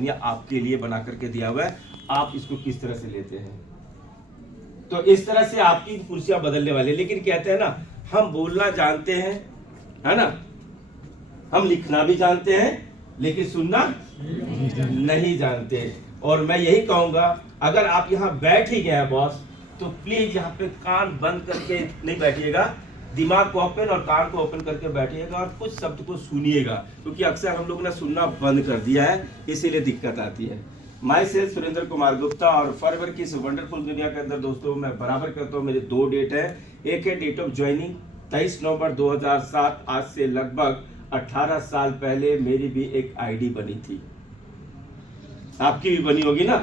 आपके लिए बना करके दिया हुआ है, आप इसको किस तरह से लेते हैं। तो इस तरह से आपकी कुर्सियां बदलने वाली। लेकिन कहते हैं ना, हम बोलना जानते हैं, है ना, हम लिखना भी जानते हैं, लेकिन सुनना नहीं जानते। और मैं यही कहूंगा, अगर आप यहाँ बैठ ही गए हैं बॉस, तो प्लीज यहाँ पे कान बंद करके नहीं बैठिएगा, दिमाग को ओपन और कान को ओपन करके बैठिएगा और कुछ शब्द को सुनिएगा, क्योंकि अक्सर हम लोग ने सुनना बंद कर दिया है, इसीलिए दिक्कत आती है। माय सेल्फ सुरेंद्र कुमार गुप्ता, और फॉरएवर की इस वंडरफुल दुनिया के अंदर दोस्तों मैं बराबर करता हूँ। मेरे दो डेट है, एक है डेट ऑफ ज्वाइनिंग 23 नवंबर 2007। आज से लगभग 18 साल पहले मेरी भी एक आईडी बनी थी, आपकी भी बनी होगी ना।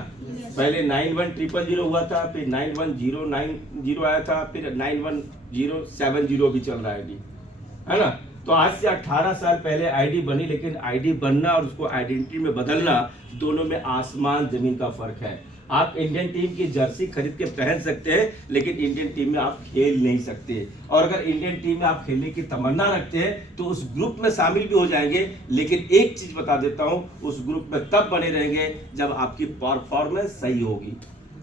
पहले 9100 हुआ था, फिर 91090 आया था, फिर 91070 भी चल रहा है आईडी, है ना। तो आज से 18 साल पहले आईडी बनी, लेकिन आईडी बनना और उसको आइडेंटिटी में बदलना, दोनों में आसमान जमीन का फर्क है। आप इंडियन टीम की जर्सी खरीद के पहन सकते हैं, लेकिन इंडियन टीम में आप खेल नहीं सकते। और अगर इंडियन टीम में आप खेलने की तमन्ना रखते हैं तो उस ग्रुप में शामिल भी हो जाएंगे, लेकिन एक चीज बता देता हूं, उस ग्रुप में तब बने रहेंगे जब आपकी परफॉर्मेंस सही होगी।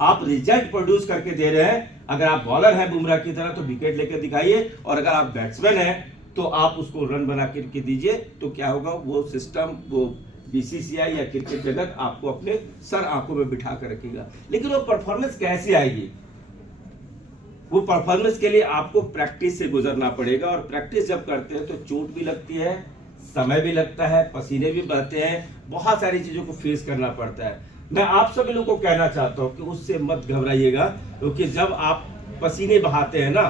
आप रिजल्ट प्रोड्यूस करके दे रहे हैं, अगर आप बॉलर हैं बुमराह की तरह तो विकेट लेकर दिखाइए, और अगर आप बैट्समैन हैं तो आप उसको रन बना करके दीजिए। तो क्या होगा, वो सिस्टम, वो बीसीसीआई या क्रिकेट जगत आपको अपने सर आंखों में बिठा कर रखेगा। लेकिन वो परफॉर्मेंस कैसे आएगी, वो परफॉर्मेंस के लिए आपको प्रैक्टिस से गुजरना पड़ेगा। और प्रैक्टिस जब करते हैं तो चोट भी लगती है, समय भी लगता है, पसीने भी बहते हैं, बहुत सारी चीजों को फेस करना पड़ता है। मैं आप सभी लोगों को कहना चाहता हूं कि उससे मत घबराइएगा, क्योंकि जब आप पसीने बहाते हैं ना,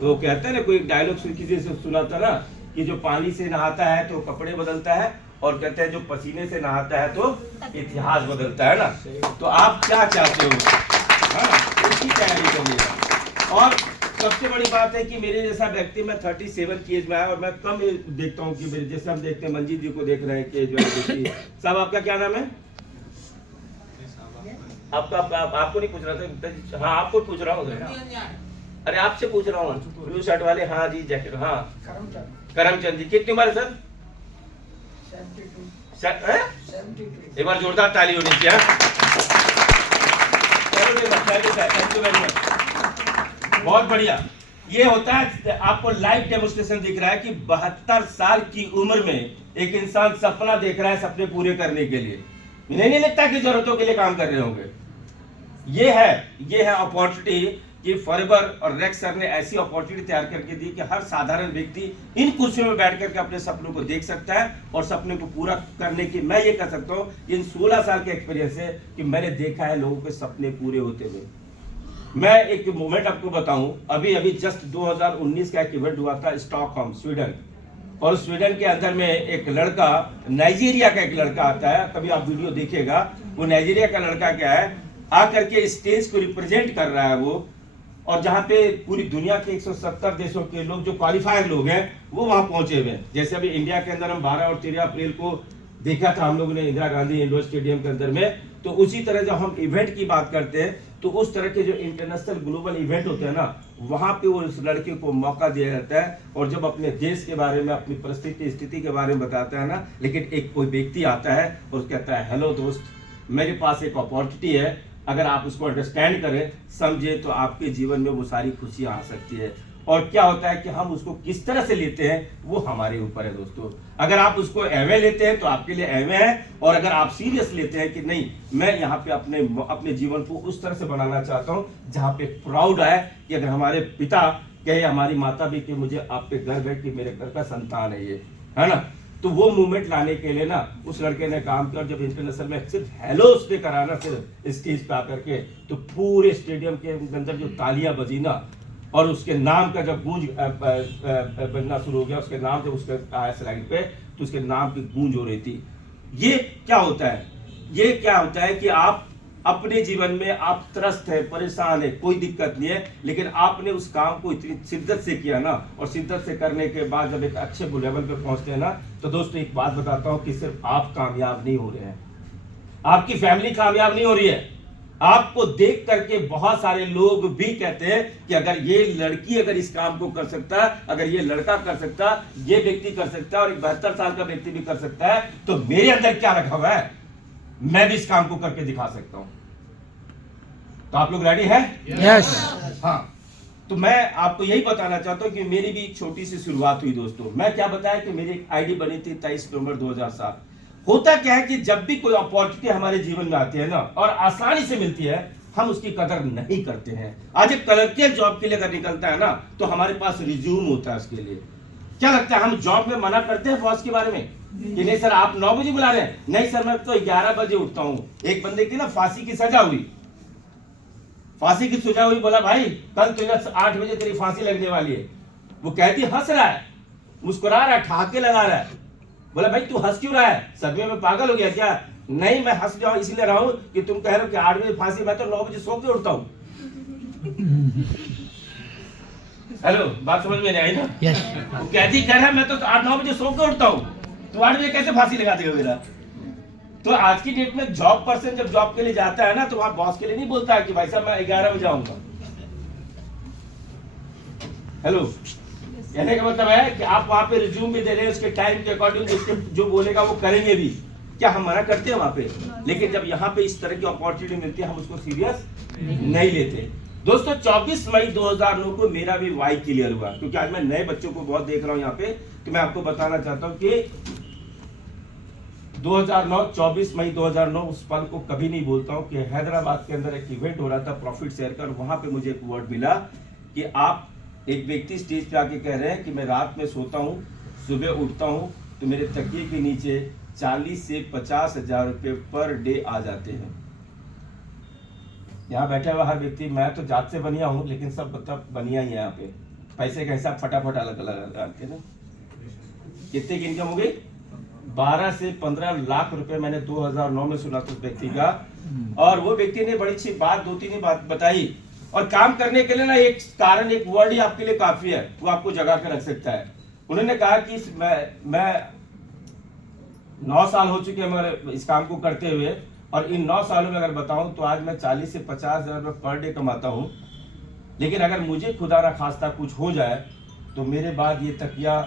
तो कहते हैं ना, कोई डायलॉग किसी से सुना था ना, कि जो पानी से नहाता है तो कपड़े बदलता है, और कहते हैं जो पसीने से नहाता है तो इतिहास बदलता है ना। तो आप क्या चाहते हो, उसकी तैयारी करिए। और सबसे बड़ी बात है कि मेरे जैसा व्यक्ति, मैं 37 की एज में आया, और मैं कम देखता हूँ कि मेरे जैसे हम देखते हैं, मंजीत जी को देख रहे हैं कि एज वाली साहब। आपका क्या नाम है? आपको नहीं पूछ रहा था, हाँ आपको पूछ रहा हूँ। अरे आपसे पूछ रहा हूँ, ब्लू शर्ट वाले, हाँ जी, जैकेट, हाँ करमचंद जी। कितनी उम्र है सर? 72। एक बार जोरदार ताली होनी चाहिए। बहुत बढ़िया। ये होता है, आपको लाइव डेमोन्स्ट्रेशन दिख रहा है कि 72 साल की उम्र में एक इंसान सपना देख रहा है, सपने पूरे करने के लिए। इन्हें नहीं लगता कि जरूरतों के लिए काम कर रहे होंगे। ये है अपॉर्चुनिटी कि फॉरएवर और रेक्स सर ने ऐसी अपॉर्चुनिटी तैयार करके दी कि हर साधारण व्यक्ति इन कुर्सियों में बैठ करके अपने सपनों को देख सकता है, और सपने को पूरा करने की, मैं ये कह सकता हूँ इन 16 साल के एक्सपीरियंस से, कि मैंने देखा है लोगों के सपने पूरे होते हुए। मैं एक मोमेंट आपको बताऊं, अभी जस्ट 2019 का एक इवेंट हुआ था स्टॉकहोम, स्वीडन। और स्वीडन के अंदर में एक लड़का, नाइजीरिया का एक लड़का आता है, कभी आप वीडियो देखिएगा। वो नाइजीरिया का लड़का क्या है, आकर के स्टेज को रिप्रेजेंट कर रहा है वो, और जहां पे पूरी दुनिया के 170 देशों के लोग, जो क्वालिफायर लोग हैं, वो वहां पहुंचे हुए हैं। जैसे अभी इंडिया के अंदर हम 12 और 13 अप्रैल को देखा था हम लोगों ने इंदिरा गांधी इंडोर स्टेडियम के अंदर में, तो उसी तरह जब हम इवेंट की बात करते हैं, तो उस तरह के जो इंटरनेशनल ग्लोबल इवेंट होते हैं ना, वहां पे वो उस लड़के को मौका दिया जाता है, और जब अपने देश के बारे में, अपनी परिस्थिति स्थिति के बारे में बताता है ना, लेकिन एक कोई व्यक्ति आता है और कहता है, हेलो दोस्त, मेरे पास एक अपॉर्चुनिटी है, अगर आप उसको अंडरस्टैंड करें, समझे, तो आपके जीवन में वो सारी खुशियां आ सकती है। और क्या होता है कि हम उसको किस तरह से लेते हैं, वो हमारे ऊपर है दोस्तों। अगर आप उसको एवे लेते हैं तो आपके लिए एवे है, और अगर आप सीरियस लेते हैं कि नहीं, मैं यहाँ पे अपने जीवन को उस तरह से बनाना चाहता हूँ जहाँ पे प्राउड आए, कि अगर हमारे पिता कहे, हमारी माता भी कि मुझे आप पे गर्व है कि मेरे घर का संतान है ये, है ना। तो वो मूवमेंट लाने के लिए ना उस लड़के ने काम किया। जब इंटरनेशनल में सिर्फ हेलो उसने कराना, सिर्फ स्टेज पे आकर के, तो पूरे स्टेडियम के अंदर जो तालियां बजी ना, और उसके नाम का जब गूंज बजना शुरू हो गया, उसके नाम जब उसका आया स्लाइड पे, तो उसके नाम की गूंज हो रही थी। ये क्या होता है कि आप अपने जीवन में आप त्रस्त है, परेशान है, कोई दिक्कत नहीं है, लेकिन आपने उस काम को इतनी शिद्दत से किया ना, और शिद्दत से करने के बाद जब एक अच्छे लेवल पे पहुंचते हैं ना, तो दोस्तों एक बात बताता हूं कि सिर्फ आप कामयाब नहीं हो रहे हैं, आपकी फैमिली कामयाब नहीं हो रही है। आपको देख करके बहुत सारे लोग भी कहते हैं कि अगर ये लड़की अगर इस काम को कर सकता है, अगर ये लड़का कर सकता, ये व्यक्ति कर सकता है, और एक 72 साल का व्यक्ति भी कर सकता है, तो मेरे अंदर क्या रखा हुआ है। मैं भी इस काम को करके दिखा सकता हूं। तो आप लोग रेडी हैं? यस। हाँ, तो मैं आपको यही बताना चाहता हूं कि मेरी भी एक छोटी सी शुरुआत हुई दोस्तों। मैं क्या बताया कि मेरी आईडी बनी थी 23 नवंबर 2007। होता क्या है कि जब भी कोई अपॉर्चुनिटी हमारे जीवन में आती है ना और आसानी से मिलती है, हम उसकी कदर नहीं करते हैं। आज एक क्लर्कियल जॉब के लिए अगर निकलता है ना, तो हमारे पास रिज्यूम होता है उसके लिए। क्या लगता है हम जॉब में मना करते हैं बॉस के बारे में कि नहीं सर आप 9 बजे बुला रहे हैं? नहीं सर मैं तो 11 बजे उठता हूं। एक बंदे की ना फांसी की सजा हुई, फांसी की सजा हुई, बोला भाई कल तुझे 8 बजे तेरी फांसी लगने वाली है। वो कैदी हंस रहा है, मुस्कुरा रहा है, ठहाके लगा रहा है। बोला भाई तू हंस क्यों रहा है, सदमे में पागल हो गया क्या? नहीं मैं हंस जाऊं इसलिए रहा हूं कि तुम कह रहे हो कि 8 बजे फांसी, मैं तो 9 बजे सो के उठता हूं। हेलो, बात समझ में नहीं आई ना? यस। वो कैदी कह रहा है मैं तो 8-9 बजे सो के उठता हूं, तो 8 बजे कैसे फांसी लगा देगा मेरा? तो आज की डेट में जॉब पर्सन जब जॉब के लिए जाता है ना, तो वहां बॉस के लिए नहीं बोलता है कि भाई साहब मैं 11 बजे आऊंगा। हेलो, कहने का मतलब है कि आप वहां पे रिज्यूम भी दे रहे हैं, उसके टाइम के अकॉर्डिंग उसके जो बोलेगा वो करेंगे भी। क्या हम मना करते हैं वहां पे? लेकिन जब यहाँ पे इस तरह की अपॉर्चुनिटी मिलती है हम उसको सीरियस नहीं लेते। दोस्तों 24 मई 2009 को मेरा भी वाई क्लियर हुआ, क्योंकि आज मैं नए बच्चों को बहुत देख रहा हूं यहाँ पे। तो मैं आपको बताना चाहता हूँ कि 2009 24 मई 2009 उस पल को कभी नहीं भूलता हूँ कि हैदराबाद के अंदर एक इवेंट हो रहा था प्रॉफिट शेयर का। वहां पे मुझे एक वर्ड मिला कि आप एक व्यक्ति स्टेज पे आके कह रहे हैं कि मैं रात में सोता हूँ, सुबह उठता हूँ तो मेरे तकिए के नीचे 40 से 50 हजार रुपए पर डे आ जाते हैं। यहाँ बैठा हुआ हर व्यक्ति, मैं तो जात से बनिया हूँ लेकिन सब मतलब बनिया ही है यहाँ पे। पैसे का हिसाब फटाफट अलग अलग आते हैं ना। कितने की इनकम हो गई? 12 से 15 लाख रुपए मैंने 2009 में सुना था उस व्यक्ति का। और वो व्यक्ति ने बड़ी अच्छी बात 2-3 बात बताई। और काम करने के लिए ना एक कारण, एक वर्ड ही आपके लिए काफी है, वो आपको जगा कर रख सकता है। उन्होंने कहा कि मैं 9 साल हो चुके हैं हमारे इस काम को करते हुए, और इन 9 सालों में अगर बताऊं तो आज मैं 40 से 50 हजार रुपये पर डे कमाता हूं। लेकिन अगर मुझे खुदा ना खास्ता कुछ हो जाए तो मेरे बाद ये तकिया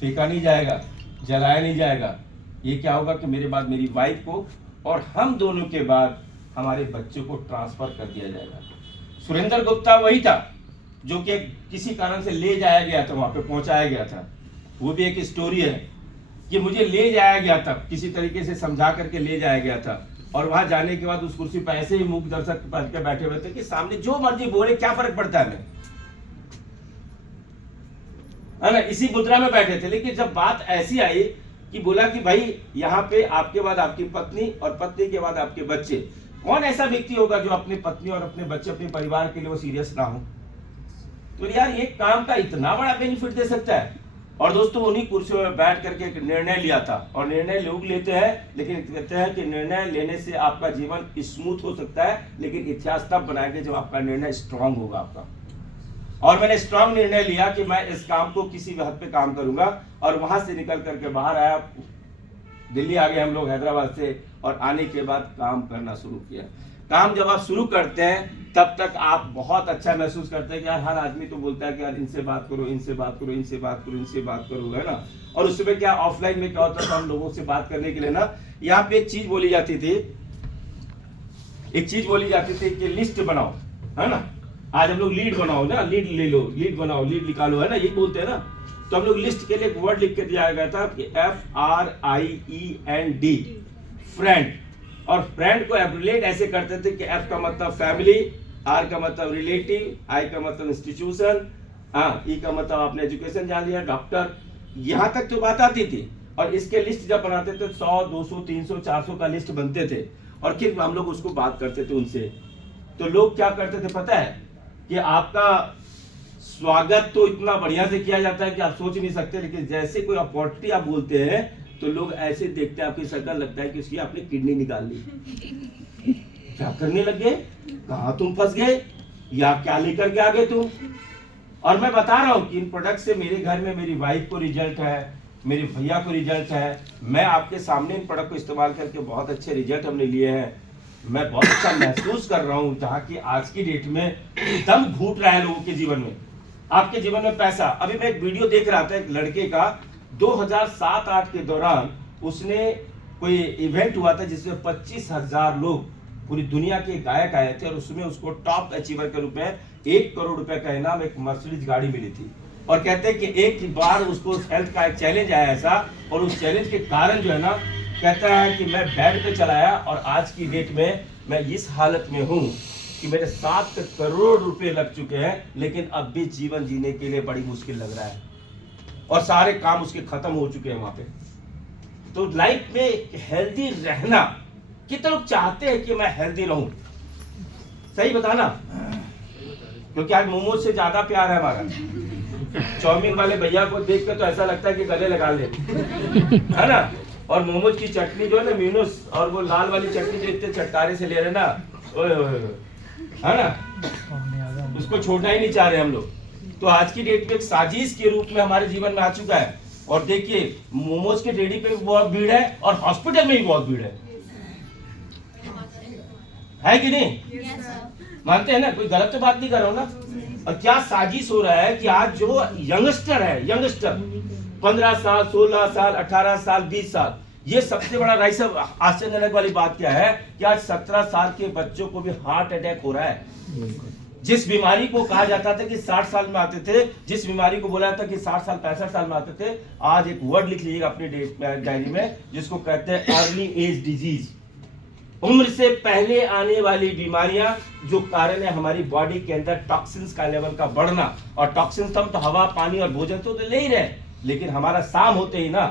फेंका नहीं जाएगा, जलाया नहीं जाएगा। ये क्या होगा कि मेरे बाद मेरी वाइफ को और हम दोनों के बाद हमारे बच्चों को ट्रांसफर कर दिया जाएगा। सुरेंद्र गुप्ता वही था जो कि किसी कारण से ले जाया गया था, वहां पे पहुंचाया गया था। वो भी एक स्टोरी है कि मुझे ले जाया गया था, किसी तरीके से समझा करके ले जाया गया था। और वहां जाने के बाद उस कुर्सी पर ऐसे ही मूक दर्शक बन के बैठे हुए थे कि सामने जो मर्जी बोले क्या फर्क पड़ता है हमें, है ना, इसी मुद्रा में बैठे थे। लेकिन जब बात ऐसी आई कि बोला कि भाई यहाँ पे आपके बाद आपकी पत्नी और पत्नी के बाद आपके बच्चे, कौन ऐसा व्यक्ति होगा जो अपनी पत्नी और अपने बच्चे, अपने परिवार के लिए वो सीरियस ना हो? तो यार ये काम का इतना बड़ा बेनिफिट दे सकता है। और दोस्तों उन्हीं कुर्सियों में बैठ करके एक निर्णय लिया था। और निर्णय लोग लेते हैं, लेकिन कहते हैं कि निर्णय लेने से आपका जीवन स्मूथ हो सकता है, लेकिन इतिहास तब बनाएंगे जब आपका निर्णय स्ट्रांग होगा आपका। और मैंने स्ट्रांग निर्णय लिया कि मैं इस काम को किसी हद पे काम करूंगा। और वहां से निकल करके बाहर आया, दिल्ली आ गए हम लोग हैदराबाद से, और आने के बाद काम करना शुरू किया। काम जब आप शुरू करते हैं तब तक आप बहुत अच्छा महसूस करते हैं कि यार हर आदमी तो बोलता है कि यार इनसे बात करो, इनसे बात करो, इनसे बात करो, इनसे बात करो, है ना। और उस समय क्या ऑफलाइन में क्या होता था, हम लोगों से बात करने के लिए ना यहाँ पे एक चीज बोली जाती थी, कि लिस्ट बनाओ, है ना। आज हम लोग लीड बनाओ ना, लीड ले लो, लीड बनाओ, लीड निकालो, है ना, यही बोलते हैं ना। तो हम लोग लिस्ट के लिए एक वर्ड लिख के दिया गया था कि FRIEND, फ्रेंड। और फ्रेंड को एब्रिलेट ऐसे करते थे कि F का मतलब फैमिली, R का मतलब रिलेटिव, I का मतलब इंस्टीट्यूशन, E का मतलब आपने एजुकेशन जान लिया, डॉक्टर, यहाँ तक तो बात आती थी। और इसके लिस्ट जब बनाते थे 100, 200, 300, 400 का लिस्ट बनते थे, और फिर हम लोग उसको बात करते थे उनसे। तो लोग क्या करते थे पता है कि आपका स्वागत तो इतना बढ़िया से किया जाता है कि आप सोच नहीं सकते, लेकिन जैसे कोई अपॉर्चुनिटी आप बोलते हैं तो लोग ऐसे देखते हैं आपकी शक्ल, लगता है कि उसकी आपने किडनी निकाल ली। क्या करने लग गए, कहाँ तुम फंस गए, या क्या लेकर के आ गए तुम। और मैं बता रहा हूँ कि इन प्रोडक्ट से मेरे घर में मेरी वाइफ को रिजल्ट है, मेरे भैया को रिजल्ट है। मैं आपके सामने इन प्रोडक्ट को इस्तेमाल करके बहुत अच्छे रिजल्ट हमने लिए हैं। मैं बहुत अच्छा महसूस कर रहा हूँ, जहाँ की आज की डेट में दम घूट रहा है लोगों के जीवन में, आपके जीवन में पैसा। अभी मैं एक वीडियो देख रहा था एक लड़के का, 2007-8 के दौरान उसने कोई इवेंट हुआ था जिसमें 25,000 लोग पूरी दुनिया के गायक आए थे और उसमें उसको टॉप अचीवर के रूप में 1 करोड़ रुपए का इनाम एक मर्सिडीज गाड़ी मिली थी। और कहते हैं कि एक बार उसको हेल्थ का एक चैलेंज आया ऐसा, और उस चैलेंज के कारण जो है ना, कहता है कि मैं बेड पे चलाया और आज की डेट में मैं इस हालत में हूँ कि मेरे 7 करोड़ रुपए लग चुके हैं, लेकिन अब भी जीवन जीने के लिए बड़ी मुश्किल लग रहा है और सारे काम उसके खत्म हो चुके हैं वहां पे। तो लाइफ में हेल्दी रहना, कितने लोग चाहते हैं कि मैं हेल्दी रहूं? सही बताना, क्योंकि आज मोमोज से ज्यादा प्यार है हमारा। चाउमीन वाले भैया को देख कर तो ऐसा लगता है कि गले लगा ले, है ना। और मोमोज की चटनी जो है ना, मीनूस, और वो लाल वाली चटनी जो इतने चटकारे से ले रहे ना, ओए ओए, है ना, उसको छोड़ना ही नहीं चाह रहे हम लोग। तो आज की डेट में एक साजिश के रूप में हमारे जीवन में आ चुका है। और देखिए, मोमोज के रेडी पे भी बहुत भीड़ है और हॉस्पिटल में भी बहुत भीड़ है कि नहीं? मानते हैं ना, कोई गलत तो बात नहीं कर रहा हूं ना। और क्या साजिश हो रहा है कि आज जो यंगस्टर है, यंगस्टर 15 साल, 16 साल, 18 साल, 20 साल, ये सबसे बड़ा राइस आश्चर्यजनक वाली बात क्या है कि आज 17 साल के बच्चों को भी हार्ट अटैक हो रहा है। जिस बीमारी को कहा जाता था कि 60 साल में आते थे, जिस बीमारी को बोला था कि 60 साल 65 साल में आते थे, आज एक वर्ड लिख लीजिएगा अपनी डायरी में, जिसको कहते हैं अर्ली एज डिजीज। उम्र से पहले आने वाली बीमारियां, जो कारण है हमारी बॉडी के अंदर टॉक्सिन्स का लेवल का बढ़ना। और टॉक्सिन्स हम तो हवा, पानी और भोजन तो ले ही रहे, लेकिन हमारा शाम होते ही ना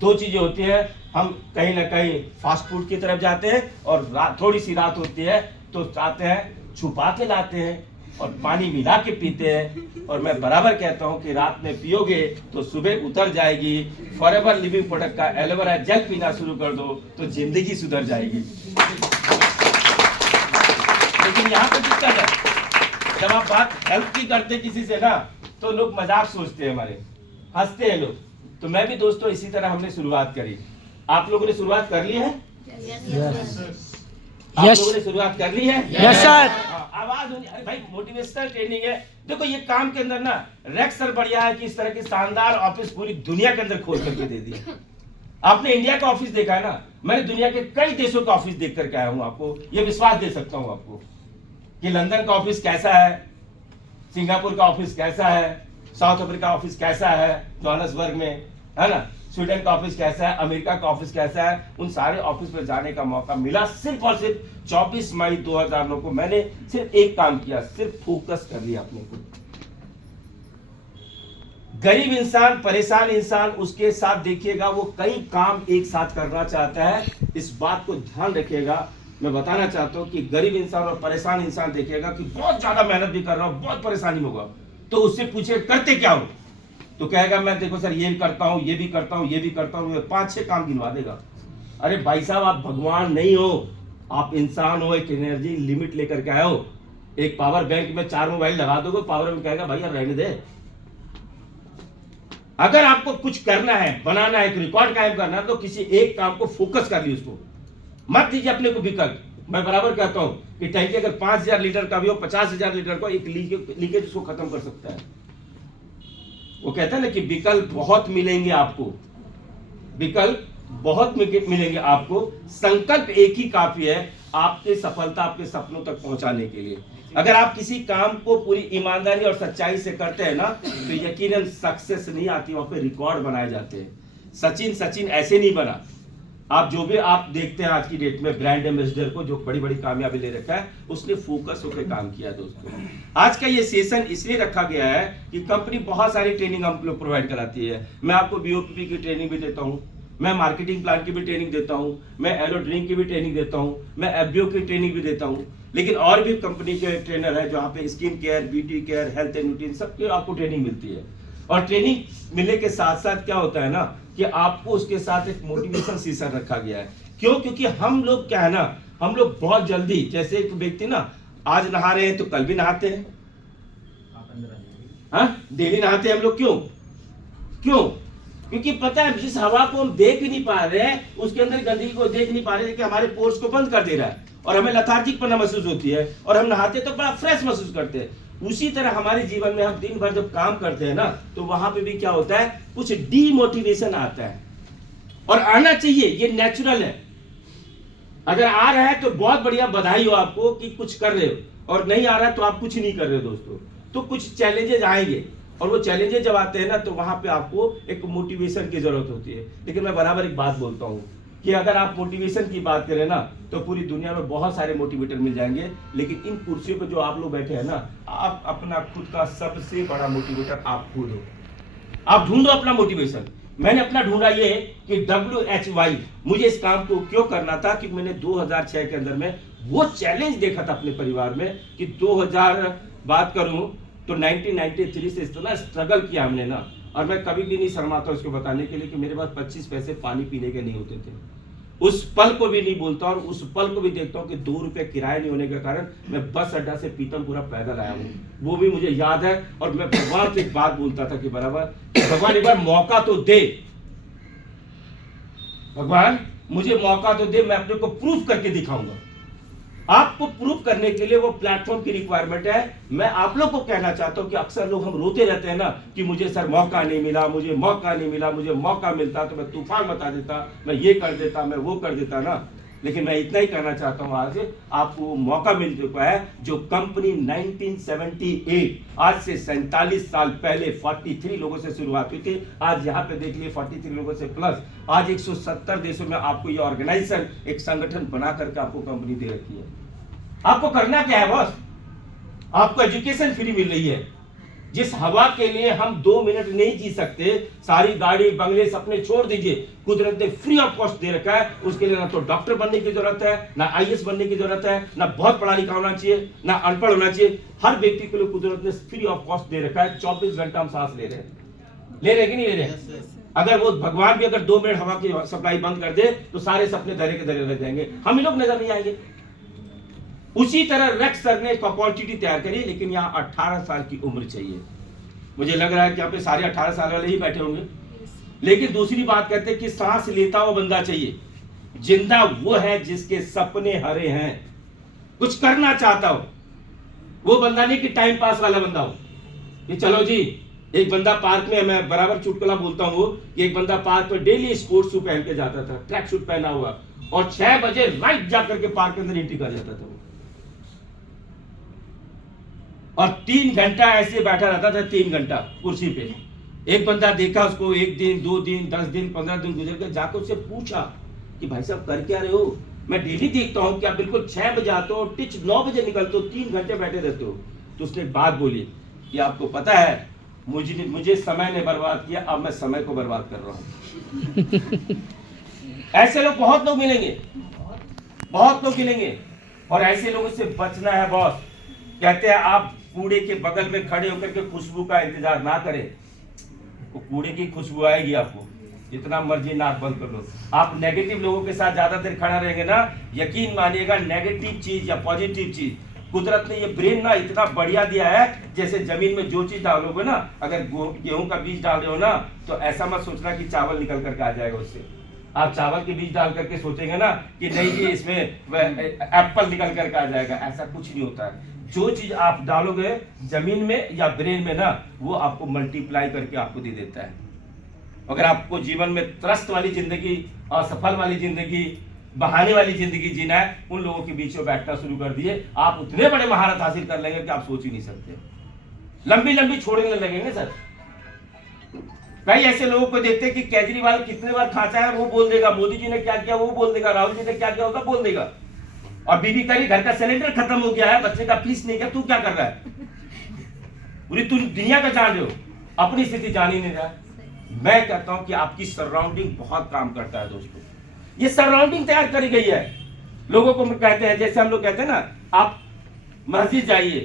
2 चीजें होती है, हम कहीं ना कहीं फास्ट फूड की तरफ जाते हैं, और थोड़ी सी रात होती है तो चाहते हैं छुपा के लाते हैं और पानी मिला के पीते हैं। और मैं बराबर कहता हूं कि रात में पियोगे तो सुबह उतर जाएगी। फॉरएवर लिविंग प्रोडक्ट का एलोवेरा जेल पीना शुरू कर दो तो जिंदगी सुधर जाएगी। लेकिन यहाँ पे दिक्कत है, जब आप बात हेल्थ की करते किसी से ना, तो लोग मजाक सोचते हैं, हमारे हंसते हैं लोग। तो मैं भी दोस्तों इसी तरह हमने शुरुआत करी। आप लोगों ने शुरुआत कर ली है? आप लोगों ने शुरुआत कर ली है? Yes sir. आवाज होनी, अरे भाई मोटिवेशनल ट्रेनिंग है। देखो ये काम के अंदर ना रेक्स सर बढ़िया है कि इस तरह की शानदार ऑफिस पूरी दुनिया के अंदर खोल करके दे दिया। आपने इंडिया का ऑफिस देखा है ना, मैंने दुनिया के कई देशों का ऑफिस देख करके आया हूं। आपको ये विश्वास दे सकता हूं आपको कि लंदन का ऑफिस कैसा है, सिंगापुर का ऑफिस कैसा है, साउथ अफ्रीका ऑफिस कैसा है, जोहान्सबर्ग में, है ना, स्वीडन का ऑफिस कैसा है, अमेरिका का ऑफिस कैसा है। उन सारे ऑफिस पर जाने का मौका मिला। सिर्फ और सिर्फ 24 मई 2009 को मैंने सिर्फ एक काम किया, सिर्फ फोकस कर लिया अपने को। गरीब इंसान, परेशान इंसान, उसके साथ देखिएगा वो कई काम एक साथ करना चाहता है। इस बात को ध्यान रखिएगा। मैं बताना चाहता हूं कि गरीब इंसान और परेशान इंसान देखिएगा कि बहुत ज्यादा मेहनत भी कर रहा हूं, बहुत परेशानी होगा, तो उससे पूछे करते क्या हो, तो कहेगा मैं देखो सर ये भी करता हूँ, ये भी करता हूँ, ये भी करता हूँ, 5-6 काम गिनवा देगा। अरे भाई साहब, आप भगवान नहीं हो, आप इंसान हो, एक एनर्जी लिमिट लेकर के आए हो। एक पावर बैंक में 4 मोबाइल लगा दोगे, पावर बैंक कहेगा भाई यार रहने दे। अगर आपको कुछ करना है, बनाना है, एक रिकॉर्ड कायम करना है, तो किसी एक काम को फोकस कर ली, उसको मत दीजिए अपने को विकल्प। मैं बराबर कहता हूं कि टैंकी अगर 5000 लीटर का भी हो, 50,000 लीटर का, एक लीकेज उसको खत्म कर सकता है। वो कहता है ना कि विकल्प बहुत मिलेंगे आपको, विकल्प बहुत मिलेंगे आपको, संकल्प एक ही काफी है आपके सफलता, आपके सपनों तक पहुंचाने के लिए। अगर आप किसी काम को पूरी ईमानदारी और सच्चाई से करते हैं ना, तो यकीनन सक्सेस नहीं आती, वहां पे रिकॉर्ड बनाए जाते हैं। सचिन ऐसे नहीं बना। आप जो भी आप देखते हैं आज की डेट में ब्रांड एम्बेसडर को, जो बड़ी बड़ी कामयाबी ले रखा है, उसने फोकस होकर काम किया। दोस्तों, आज का ये सेशन इसलिए रखा गया है कि कंपनी बहुत सारी ट्रेनिंग हम लोग प्रोवाइड कराती है। मैं आपको बीओपी की ट्रेनिंग भी देता हूँ, मैं मार्केटिंग प्लान की भी ट्रेनिंग देता हूँ, मैं एरो ड्रिंक की भी ट्रेनिंग देता हूँ, मैं एफबीओ की ट्रेनिंग भी देता हूँ। लेकिन और भी कंपनी के ट्रेनर है जहाँ पे skin care, beauty care, health and nutrition सबके आपको ट्रेनिंग मिलती है। और ट्रेनिंग मिलने के साथ साथ क्या होता है ना कि आपको उसके साथ एक मोटिवेशन सेशन रखा गया है। क्यों? क्योंकि हम लोग क्या है ना, हम लोग बहुत जल्दी, जैसे एक व्यक्ति ना आज नहा रहे हैं तो कल भी नहाते हैं, हाँ डेली नहाते हैं हम लोग। क्यों? क्योंकि पता है जिस हवा को हम देख नहीं पा रहे हैं, उसके अंदर गंदगी को देख नहीं पा रहे हैं कि हमारे पोर्स को बंद कर दे रहा है और हमें लथार्जिक पना महसूस होती है, और हम नहाते तो बड़ा फ्रेश महसूस करते हैं। उसी तरह हमारे जीवन में हम दिन भर जब काम करते हैं ना, तो वहां पे भी क्या होता है, कुछ डीमोटिवेशन आता है। और आना चाहिए, ये नेचुरल है। अगर आ रहा है तो बहुत बढ़िया, बधाई हो आपको कि कुछ कर रहे हो, और नहीं आ रहा है तो आप कुछ नहीं कर रहे हो दोस्तों। तो कुछ चैलेंजेस आएंगे, और वो चैलेंजेस जब आते हैं ना तो वहां पे आपको एक मोटिवेशन की जरूरत होती है। लेकिन मैं बराबर एक बात बोलता हूँ कि अगर आप मोटिवेशन की बात करें ना तो पूरी दुनिया में बहुत सारे मोटिवेटर मिल जाएंगे, लेकिन इन कुर्सियों पे जो आप लोग बैठे हैं ना, आप अपना खुद का सबसे बड़ा मोटिवेटर आप खुद हो। आप ढूंढो अपना मोटिवेशन। मैंने अपना ढूंढा ये कि WHY, मुझे इस काम को क्यों करना था कि मैंने 2006 के अंदर में वो चैलेंज देखा था अपने परिवार में कि 2000 बात करूं तो 1993 से इतना स्ट्रगल किया हमने ना, और मैं कभी भी नहीं शर्माता उसको बताने के लिए कि मेरे पास 25 पैसे पानी पीने के नहीं होते थे। उस पल को भी नहीं भूलता, और उस पल को भी देखता हूँ कि 2 रुपए किराया नहीं होने के कारण मैं बस अड्डा से पीतमपुरा पैदल आया हूँ, वो भी मुझे याद है। और मैं भगवान से एक बात बोलता था कि बराबर भगवान एक बार मौका तो दे, भगवान मुझे मौका तो दे, मैं अपने को प्रूफ करके दिखाऊंगा। आपको प्रूफ करने के लिए वो प्लेटफॉर्म की रिक्वायरमेंट है। मैं आप लोग को कहना चाहता हूं कि अक्सर लोग हम रोते रहते हैं ना कि मुझे सर मौका नहीं मिला, मुझे मौका नहीं मिला, मुझे मौका मिलता तो मैं तूफान बता देता, मैं ये कर देता, मैं वो कर देता ना। लेकिन मैं इतना ही कहना चाहता हूं, आज आपको मौका मिल चुका है। जो कंपनी 1978 आज से 47 साल पहले 43 लोगों से शुरुआत हुई थी, आज यहाँ पे देख लिए 43 लोगों से प्लस आज 170 देशों में आपको ये ऑर्गेनाइजेशन, एक संगठन बना करके आपको कंपनी दे रखी है। आपको करना क्या है बॉस? आपको एजुकेशन फ्री मिल रही है। जिस हवा के लिए हम 2 मिनट नहीं जी सकते, सारी गाड़ी बंगले सपने छोड़ दीजिए, कुदरत ने फ्री ऑफ कॉस्ट दे रखा है। उसके लिए ना तो डॉक्टर बनने की जरूरत है, ना IAS बनने की जरूरत है, ना बहुत पढ़ा लिखा होना चाहिए, ना अनपढ़ होना चाहिए। हर व्यक्ति के लिए कुदरत ने फ्री ऑफ कॉस्ट दे रखा है। 24 घंटा हम सांस ले रहे हैं कि नहीं ले रहे? अगर वो भगवान भी अगर 2 मिनट हवा की सप्लाई बंद कर दे तो सारे सपने धरे के धरे रह जाएंगे, हम ही लोग नजर नहीं आएंगे। उसी तरह रेक्स सर ने एक अपॉर्चुनिटी तैयार करी, लेकिन यहाँ 18 साल की उम्र चाहिए। मुझे लग रहा है कि यहाँ पे सारे 18 साल वाले ही बैठे होंगे। लेकिन दूसरी बात कहते हैं कि सांस लेता हुआ बंदा चाहिए। जिंदा वो है जिसके सपने हरे हैं, कुछ करना चाहता हो। वो बंदा नहीं कि टाइम पास वाला बंदा हो कि चलो जी। एक बंदा पार्क में, मैं बराबर चुटकुला बोलता हूँ कि एक बंदा पार्क में डेली स्पोर्ट्स शू पहन के जाता था, ट्रैक सूट पहना हुआ, और 6 बजे राइट जाकर के पार्क के अंदर एंट्री कर जाता था, और 3 घंटा ऐसे बैठा रहता था, 3 घंटा कुर्सी पे। एक बंदा देखा उसको, 1 दिन 2 दिन 10 दिन 15 दिन गुजर गए, जाकर उससे पूछा कि भाई साहब कर क्या रहे हो? मैं डेली देखता हूँ कि आप बिल्कुल 6 बजे आते हो, टिच 9 बजे निकलते हो, 3 घंटे बैठे रहते हो। तो उसने एक बात बोली कि आपको पता है मुझे समय ने बर्बाद किया, अब मैं समय को बर्बाद कर रहा हूँ। ऐसे लोग बहुत लोग मिलेंगे, बहुत लोग मिलेंगे, और ऐसे लोगों से बचना है बॉस। कहते हैं आप कूड़े के बगल में खड़े होकर के खुशबू का इंतजार ना करें, वो कूड़े की खुशबू आएगी आपको, जितना मर्जी नाक बंद कर लो। आप नेगेटिव लोगों के साथ ज्यादा देर खड़ा रहेंगे ना, यकीन मानिएगा नेगेटिव चीज या पॉजिटिव चीज, कुदरत ने ये ब्रेन ना इतना बढ़िया दिया है। जैसे जमीन में जो चीज डालोगे ना, अगर गेहूं का बीज डाल रहे हो ना, तो ऐसा मत सोचना कि चावल निकल करके आ जाएगा उससे। आप चावल के बीज डाल करके सोचेंगे ना कि नहीं जी इसमें एप्पल निकल करके आ जाएगा, ऐसा कुछ नहीं होता है। जो चीज आप डालोगे जमीन में या ब्रेन में ना, वो आपको मल्टीप्लाई करके आपको दे देता है। अगर आपको जीवन में त्रस्त वाली जिंदगी, असफल वाली जिंदगी, बहाने वाली जिंदगी जीना है, उन लोगों के बीच में बैठना शुरू कर दिए, आप उतने बड़े महारत हासिल कर लेंगे कि आप सोच ही नहीं सकते। लंबी लंबी छोड़ने लगेंगे सर। कई ऐसे लोगों को देखते हैं कि केजरीवाल कितने बार खांचा है वो बोल देगा, मोदी जी ने क्या किया वो बोल देगा, राहुल जी ने क्या किया होगा बोल देगा, और बीबी कह रही घर का सिलेंडर खत्म हो गया है, बच्चे का फीस नहीं गया, तू क्या कर रहा है? पूरी तू दुनिया का जान रहे हो, अपनी स्थिति जान ही नहीं रहा। मैं कहता हूं कि आपकी सराउंडिंग बहुत काम करता है दोस्तों। ये सराउंडिंग तैयार करी गई है। लोगों को कहते हैं, जैसे हम लोग कहते हैं ना, आप मस्जिद जाइए,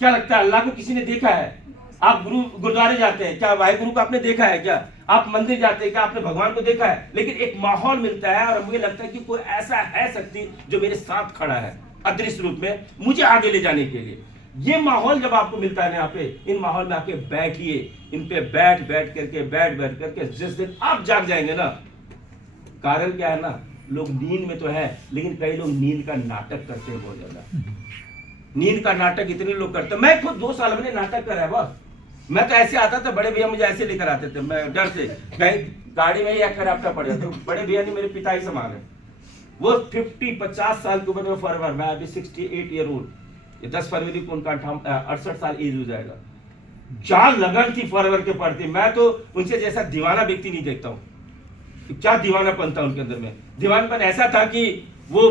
क्या लगता है अल्लाह को किसी ने देखा है? आप गुरुद्वारे जाते हैं, क्या वाहिगुरु को आपने देखा है? क्या आप मंदिर जाते हैं, क्या आपने भगवान को देखा है? लेकिन एक माहौल मिलता है, और मुझे लगता है कि कोई ऐसा है शक्ति जो मेरे साथ खड़ा है अदृश्य रूप में, मुझे आगे ले जाने के लिए। ये माहौल जब आपको मिलता है यहाँ पे, इन माहौल में आके बैठिए, इन पे बैठ करके जिस दिन आप जाग जाएंगे ना, कारण क्या है ना, लोग नींद में तो है, लेकिन कई लोग नींद का नाटक करते हैं बहुत ज्यादा। नींद का नाटक इतने लोग करते हैं। मैं खुद 2 साल मैंने नाटक करा है बस। मैं तो ऐसे आता था, बड़े भैया मुझे ऐसे लेकर आते थे, मैं डर से कहीं गाड़ी में ही आकर आपका पड़ जाता। तो बड़े भैया ने मेरे पिता ही समान है, वो 50-50 साल की उम्र में फॉरवर, मैं अभी 68 ईयर ओल्ड, ये 10 फरवरी को उनका 68 साल एज हो जाएगा। जान लगन थी फॉरवर के पढ़ते, मैं तो उनसे जैसा दीवाना व्यक्ति नहीं देखता हूँ। क्या दीवानापन था उनके अंदर में, दीवानापन ऐसा था कि वो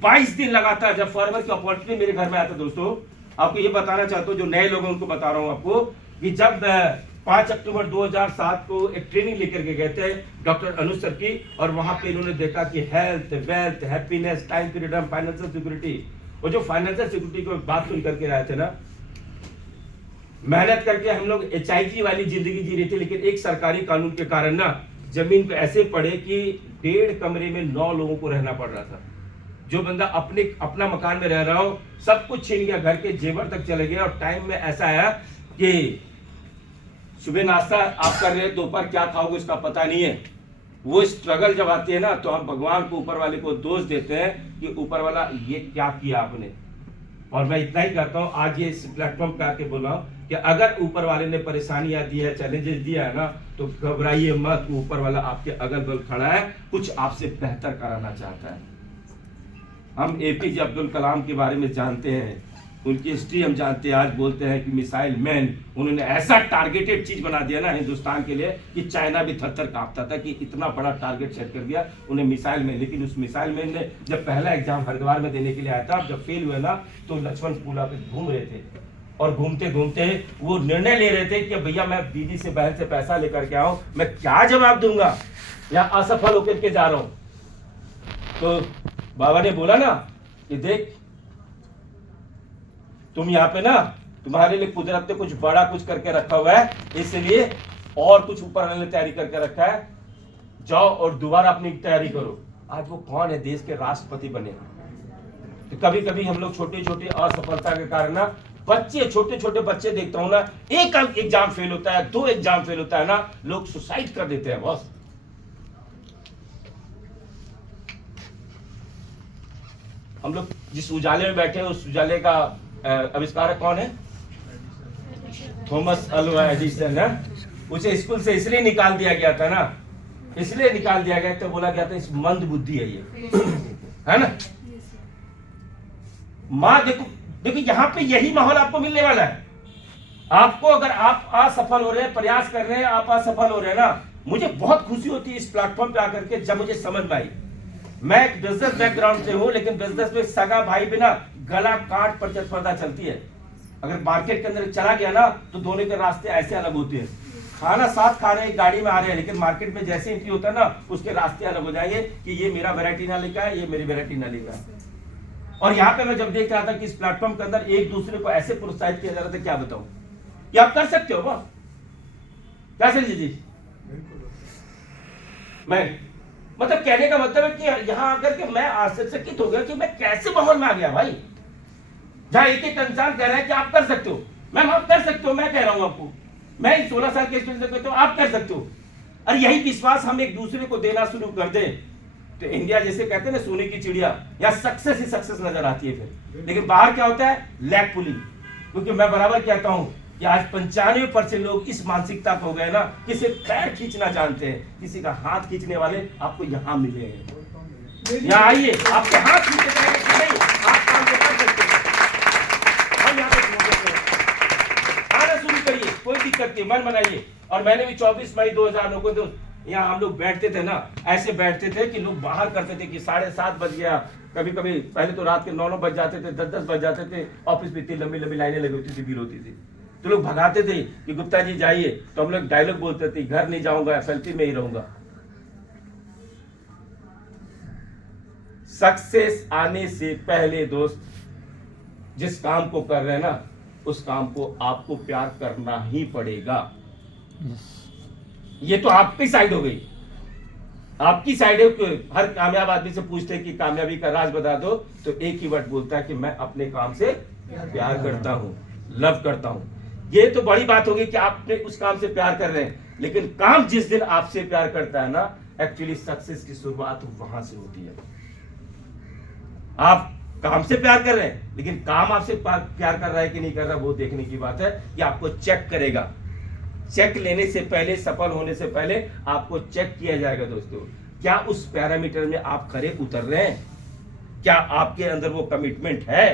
22 दिन लगातार, जब फॉरवर की अपॉर्चुनिटी मेरे घर में आया था दोस्तों, आपको ये बताना चाहता हूँ, जो नए लोग हैं उनको बता रहा हूँ आपको, कि जब 5 अक्टूबर 2007 को एक ट्रेनिंग लेकर के गए थे डॉक्टर अनुज सर की, और वहां पे इन्होंने देखा कि health, wealth, happiness, time freedom, financial security, और जो फाइनेंशियल सिक्योरिटी को बात सुन करके आए थे ना, मेहनत करके हम लोग HIG वाली जिंदगी जी रहे थे, लेकिन एक सरकारी कानून के कारण ना जमीन पे ऐसे पड़े कि 1.5 कमरे में 9 लोगों को रहना पड़ रहा था। जो बंदा अपना मकान में रह रहा हो, सब कुछ छीन गया, घर के जेवर तक चले गए, और टाइम में ऐसा आया कि सुबह नाश्ता आप कर रहे, दोपहर क्या खाओगे उसका पता नहीं है। वो स्ट्रगल जब आती है ना, तो हम भगवान को, ऊपर वाले को दोष देते हैं कि ऊपर वाला ये क्या किया आपने। और मैं इतना ही कहता हूँ, आज ये इस प्लेटफॉर्म पे आके बोल रहा हूँ कि अगर ऊपर वाले ने परेशानियां दी है, चैलेंजेस दिया है ना, तो घबराइए मत, ऊपर वाला आपके अगल बगल खड़ा है, कुछ आपसे बेहतर कराना चाहता है। हम APJ अब्दुल कलाम के बारे में जानते हैं, उनकी हिस्ट्री हम जानते हैं। आज बोलते हैं कि मिसाइल मैन, उन्होंने ऐसा टारगेटेड चीज बना दिया ना हिंदुस्तान के लिए कि चाइना भी थर-थर कांपता था कि इतना बड़ा टारगेट सेट कर दिया उन्हें मिसाइल मैन। लेकिन उस मिसाइल मैन ने जब पहला एग्जाम हरिद्वार में देने के लिए आया था, जब फेल हुआ ना, तो लक्ष्मण पुला पे घूम रहे थे, और घूमते घूमते वो निर्णय ले रहे थे कि भैया मैं दीदी से, बहन से पैसा लेकर के आऊं, मैं क्या जवाब दूंगा, या असफल होकर के जा रहा हूं। तो बाबा ने बोला ना कि देख, तुम यहाँ पे ना, तुम्हारे लिए कुदरत ने कुछ बड़ा कुछ करके रखा हुआ है, इसलिए और कुछ ऊपर वाले ने तैयारी करके रखा है, जाओ और दोबारा अपनी तैयारी करो। आज वो कौन है, देश के राष्ट्रपति बने। तो कभी कभी हम लोग छोटी छोटी असफलता के कारण ना, बच्चे, छोटे छोटे बच्चे देखता हूं ना, एक एग्जाम फेल होता है, 2 एग्जाम फेल होता है ना, लोग सुसाइड कर देते हैं बॉस। हम लोग जिस उजाले में बैठे हैं, उस उजाले का आविष्कारक कौन है? थॉमस अल्वा एडिसन है। उसे स्कूल से इसलिए निकाल दिया गया था ना, इसलिए निकाल दिया गया, तो बोला गया था इस मंद बुद्धि है ये, है ना। माँ देखो यहाँ पे यही माहौल आपको मिलने वाला है। आपको, अगर आप असफल हो रहे हैं, प्रयास कर रहे हैं, आप असफल हो रहे हैं ना, मुझे बहुत खुशी होती है इस प्लेटफॉर्म पे आकर के, जब मुझे समझ में आई। मैं एक बिजनेस बैकग्राउंड से हूं, लेकिन बिजनेस में सगा भाई बिना गला काट प्रतिस्पर्धा चलती है। अगर मार्केट के अंदर चला गया ना, तो दोनों के रास्ते ऐसे अलग होते हैं। खाना साथ खा रहे हैं, गाड़ी में आ रहे हैं, लेकिन मार्केट में जैसे एंट्री होता है ना, उसके रास्ते अलग हो जाएंगे कि ये मेरा वैरायटी ना लेकर है, ये मेरी वैरायटी ना लेकर है। और यहाँ पे मैं जब देख रहा था कि इस प्लेटफॉर्म के अंदर एक दूसरे को ऐसे प्रोत्साहित किया जा रहा था, क्या बताऊं कि आप कर सकते हो बॉस। क्या सर जी? मैं मतलब कहने का मतलब है कि यहाँ आकर के मैं आश्चर्यचकित हो गया कि मैं कैसे माहौल में आ गया भाई, जहां एक एक इंसान कह रहा है कि आप कर सकते हो। मैम आप कर सकते हो, मैं कह रहा हूं आपको, मैं 16 साल के स्टूडेंट से कहता हूं आप कर सकते हो। और यही विश्वास हम एक दूसरे को देना शुरू कर दें, तो इंडिया जैसे कहते हैं ना सोने की चिड़िया, या सक्सेस ही सक्सेस नजर आती है फिर। लेकिन बाहर क्या होता है? Lag pulling. क्योंकि मैं बराबर कहता हूं कि आज 95% लोग इस मानसिकता को हो गए ना, किसी पैर खींचना जानते हैं, किसी का हाथ खींचने वाले आपको यहाँ मिले हैं। यहाँ आइए, आपके हाथ खींचे जाएंगे कि नहीं, आप काम कर सकते हैं। हम यहाँ पे आना शुरू करिए, कोई दिक्कत नहीं, मन बनाइए। और मैंने भी 24 मई 2009 को यहाँ हम लोग बैठते थे ना, ऐसे बैठते थे कि लोग बाहर करते थे कि 7:30 बज गया, कभी कभी पहले तो रात के 9 बज जाते थे, 10 बज जाते थे, ऑफिस में इतनी लंबी लंबी लाइनें लगी होती थी, भीड़ होती थी, तो लोग भगाते थे कि गुप्ता जी जाइए। तो हम लोग डायलॉग बोलते थे, घर नहीं जाऊंगा, FLP में ही रहूंगा। सक्सेस आने से पहले दोस्त, जिस काम को कर रहे हैं ना, उस काम को आपको प्यार करना ही पड़ेगा। ये तो आपकी साइड हो गई, आपकी साइड है। हर कामयाब आदमी से पूछते हैं कि कामयाबी का राज बता दो, तो एक ही वर्ड बोलता है कि मैं अपने काम से प्यार करता हूं, लव करता हूं। ये तो बड़ी बात होगी कि आप उस काम से प्यार कर रहे हैं, लेकिन काम जिस दिन आपसे प्यार करता है ना, एक्चुअली सक्सेस की शुरुआत वहां से होती है। आप काम से प्यार कर रहे हैं, लेकिन काम आपसे प्यार कर रहा है कि नहीं कर रहा, वो देखने की बात है कि आपको चेक करेगा। चेक लेने से पहले, सफल होने से पहले आपको चेक किया जाएगा दोस्तों, क्या उस पैरामीटर में आप खरे उतर रहे हैं, क्या आपके अंदर वो कमिटमेंट है,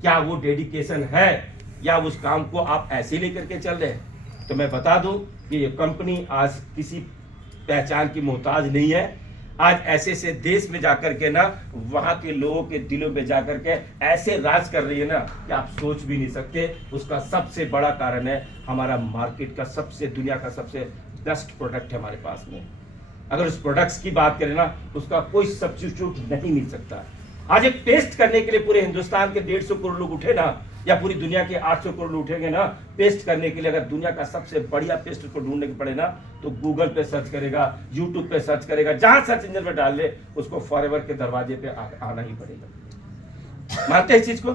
क्या वो डेडिकेशन है, या उस काम को आप ऐसे लेकर के चल रहे हैं। तो मैं बता दूं कि ये कंपनी आज किसी पहचान की मोहताज नहीं है। आज ऐसे से देश में जाकर के ना, वहां के लोगों के दिलों में जाकर के ऐसे राज कर रही है ना कि आप सोच भी नहीं सकते। उसका सबसे बड़ा कारण है हमारा मार्केट का सबसे, दुनिया का सबसे बेस्ट प्रोडक्ट है हमारे पास में। अगर उस प्रोडक्ट्स की बात करें ना, उसका कोई सब्स्टिट्यूट नहीं मिल सकता। आज एक पेस्ट करने के लिए पूरे हिंदुस्तान के 150 करोड़ लोग उठे ना, या पूरी दुनिया के 800 करोड़ लोग उठेंगे ना पेस्ट करने के लिए, अगर दुनिया का सबसे बढ़िया पेस्ट को ढूंढने के पड़े ना, तो गूगल पे सर्च करेगा, यूट्यूब पे सर्च करेगा, जहां सर्च इंजन पे डाल ले, उसको फॉरएवर के दरवाजे पे आना ही पड़ेगा। मानते हैं इस चीज को?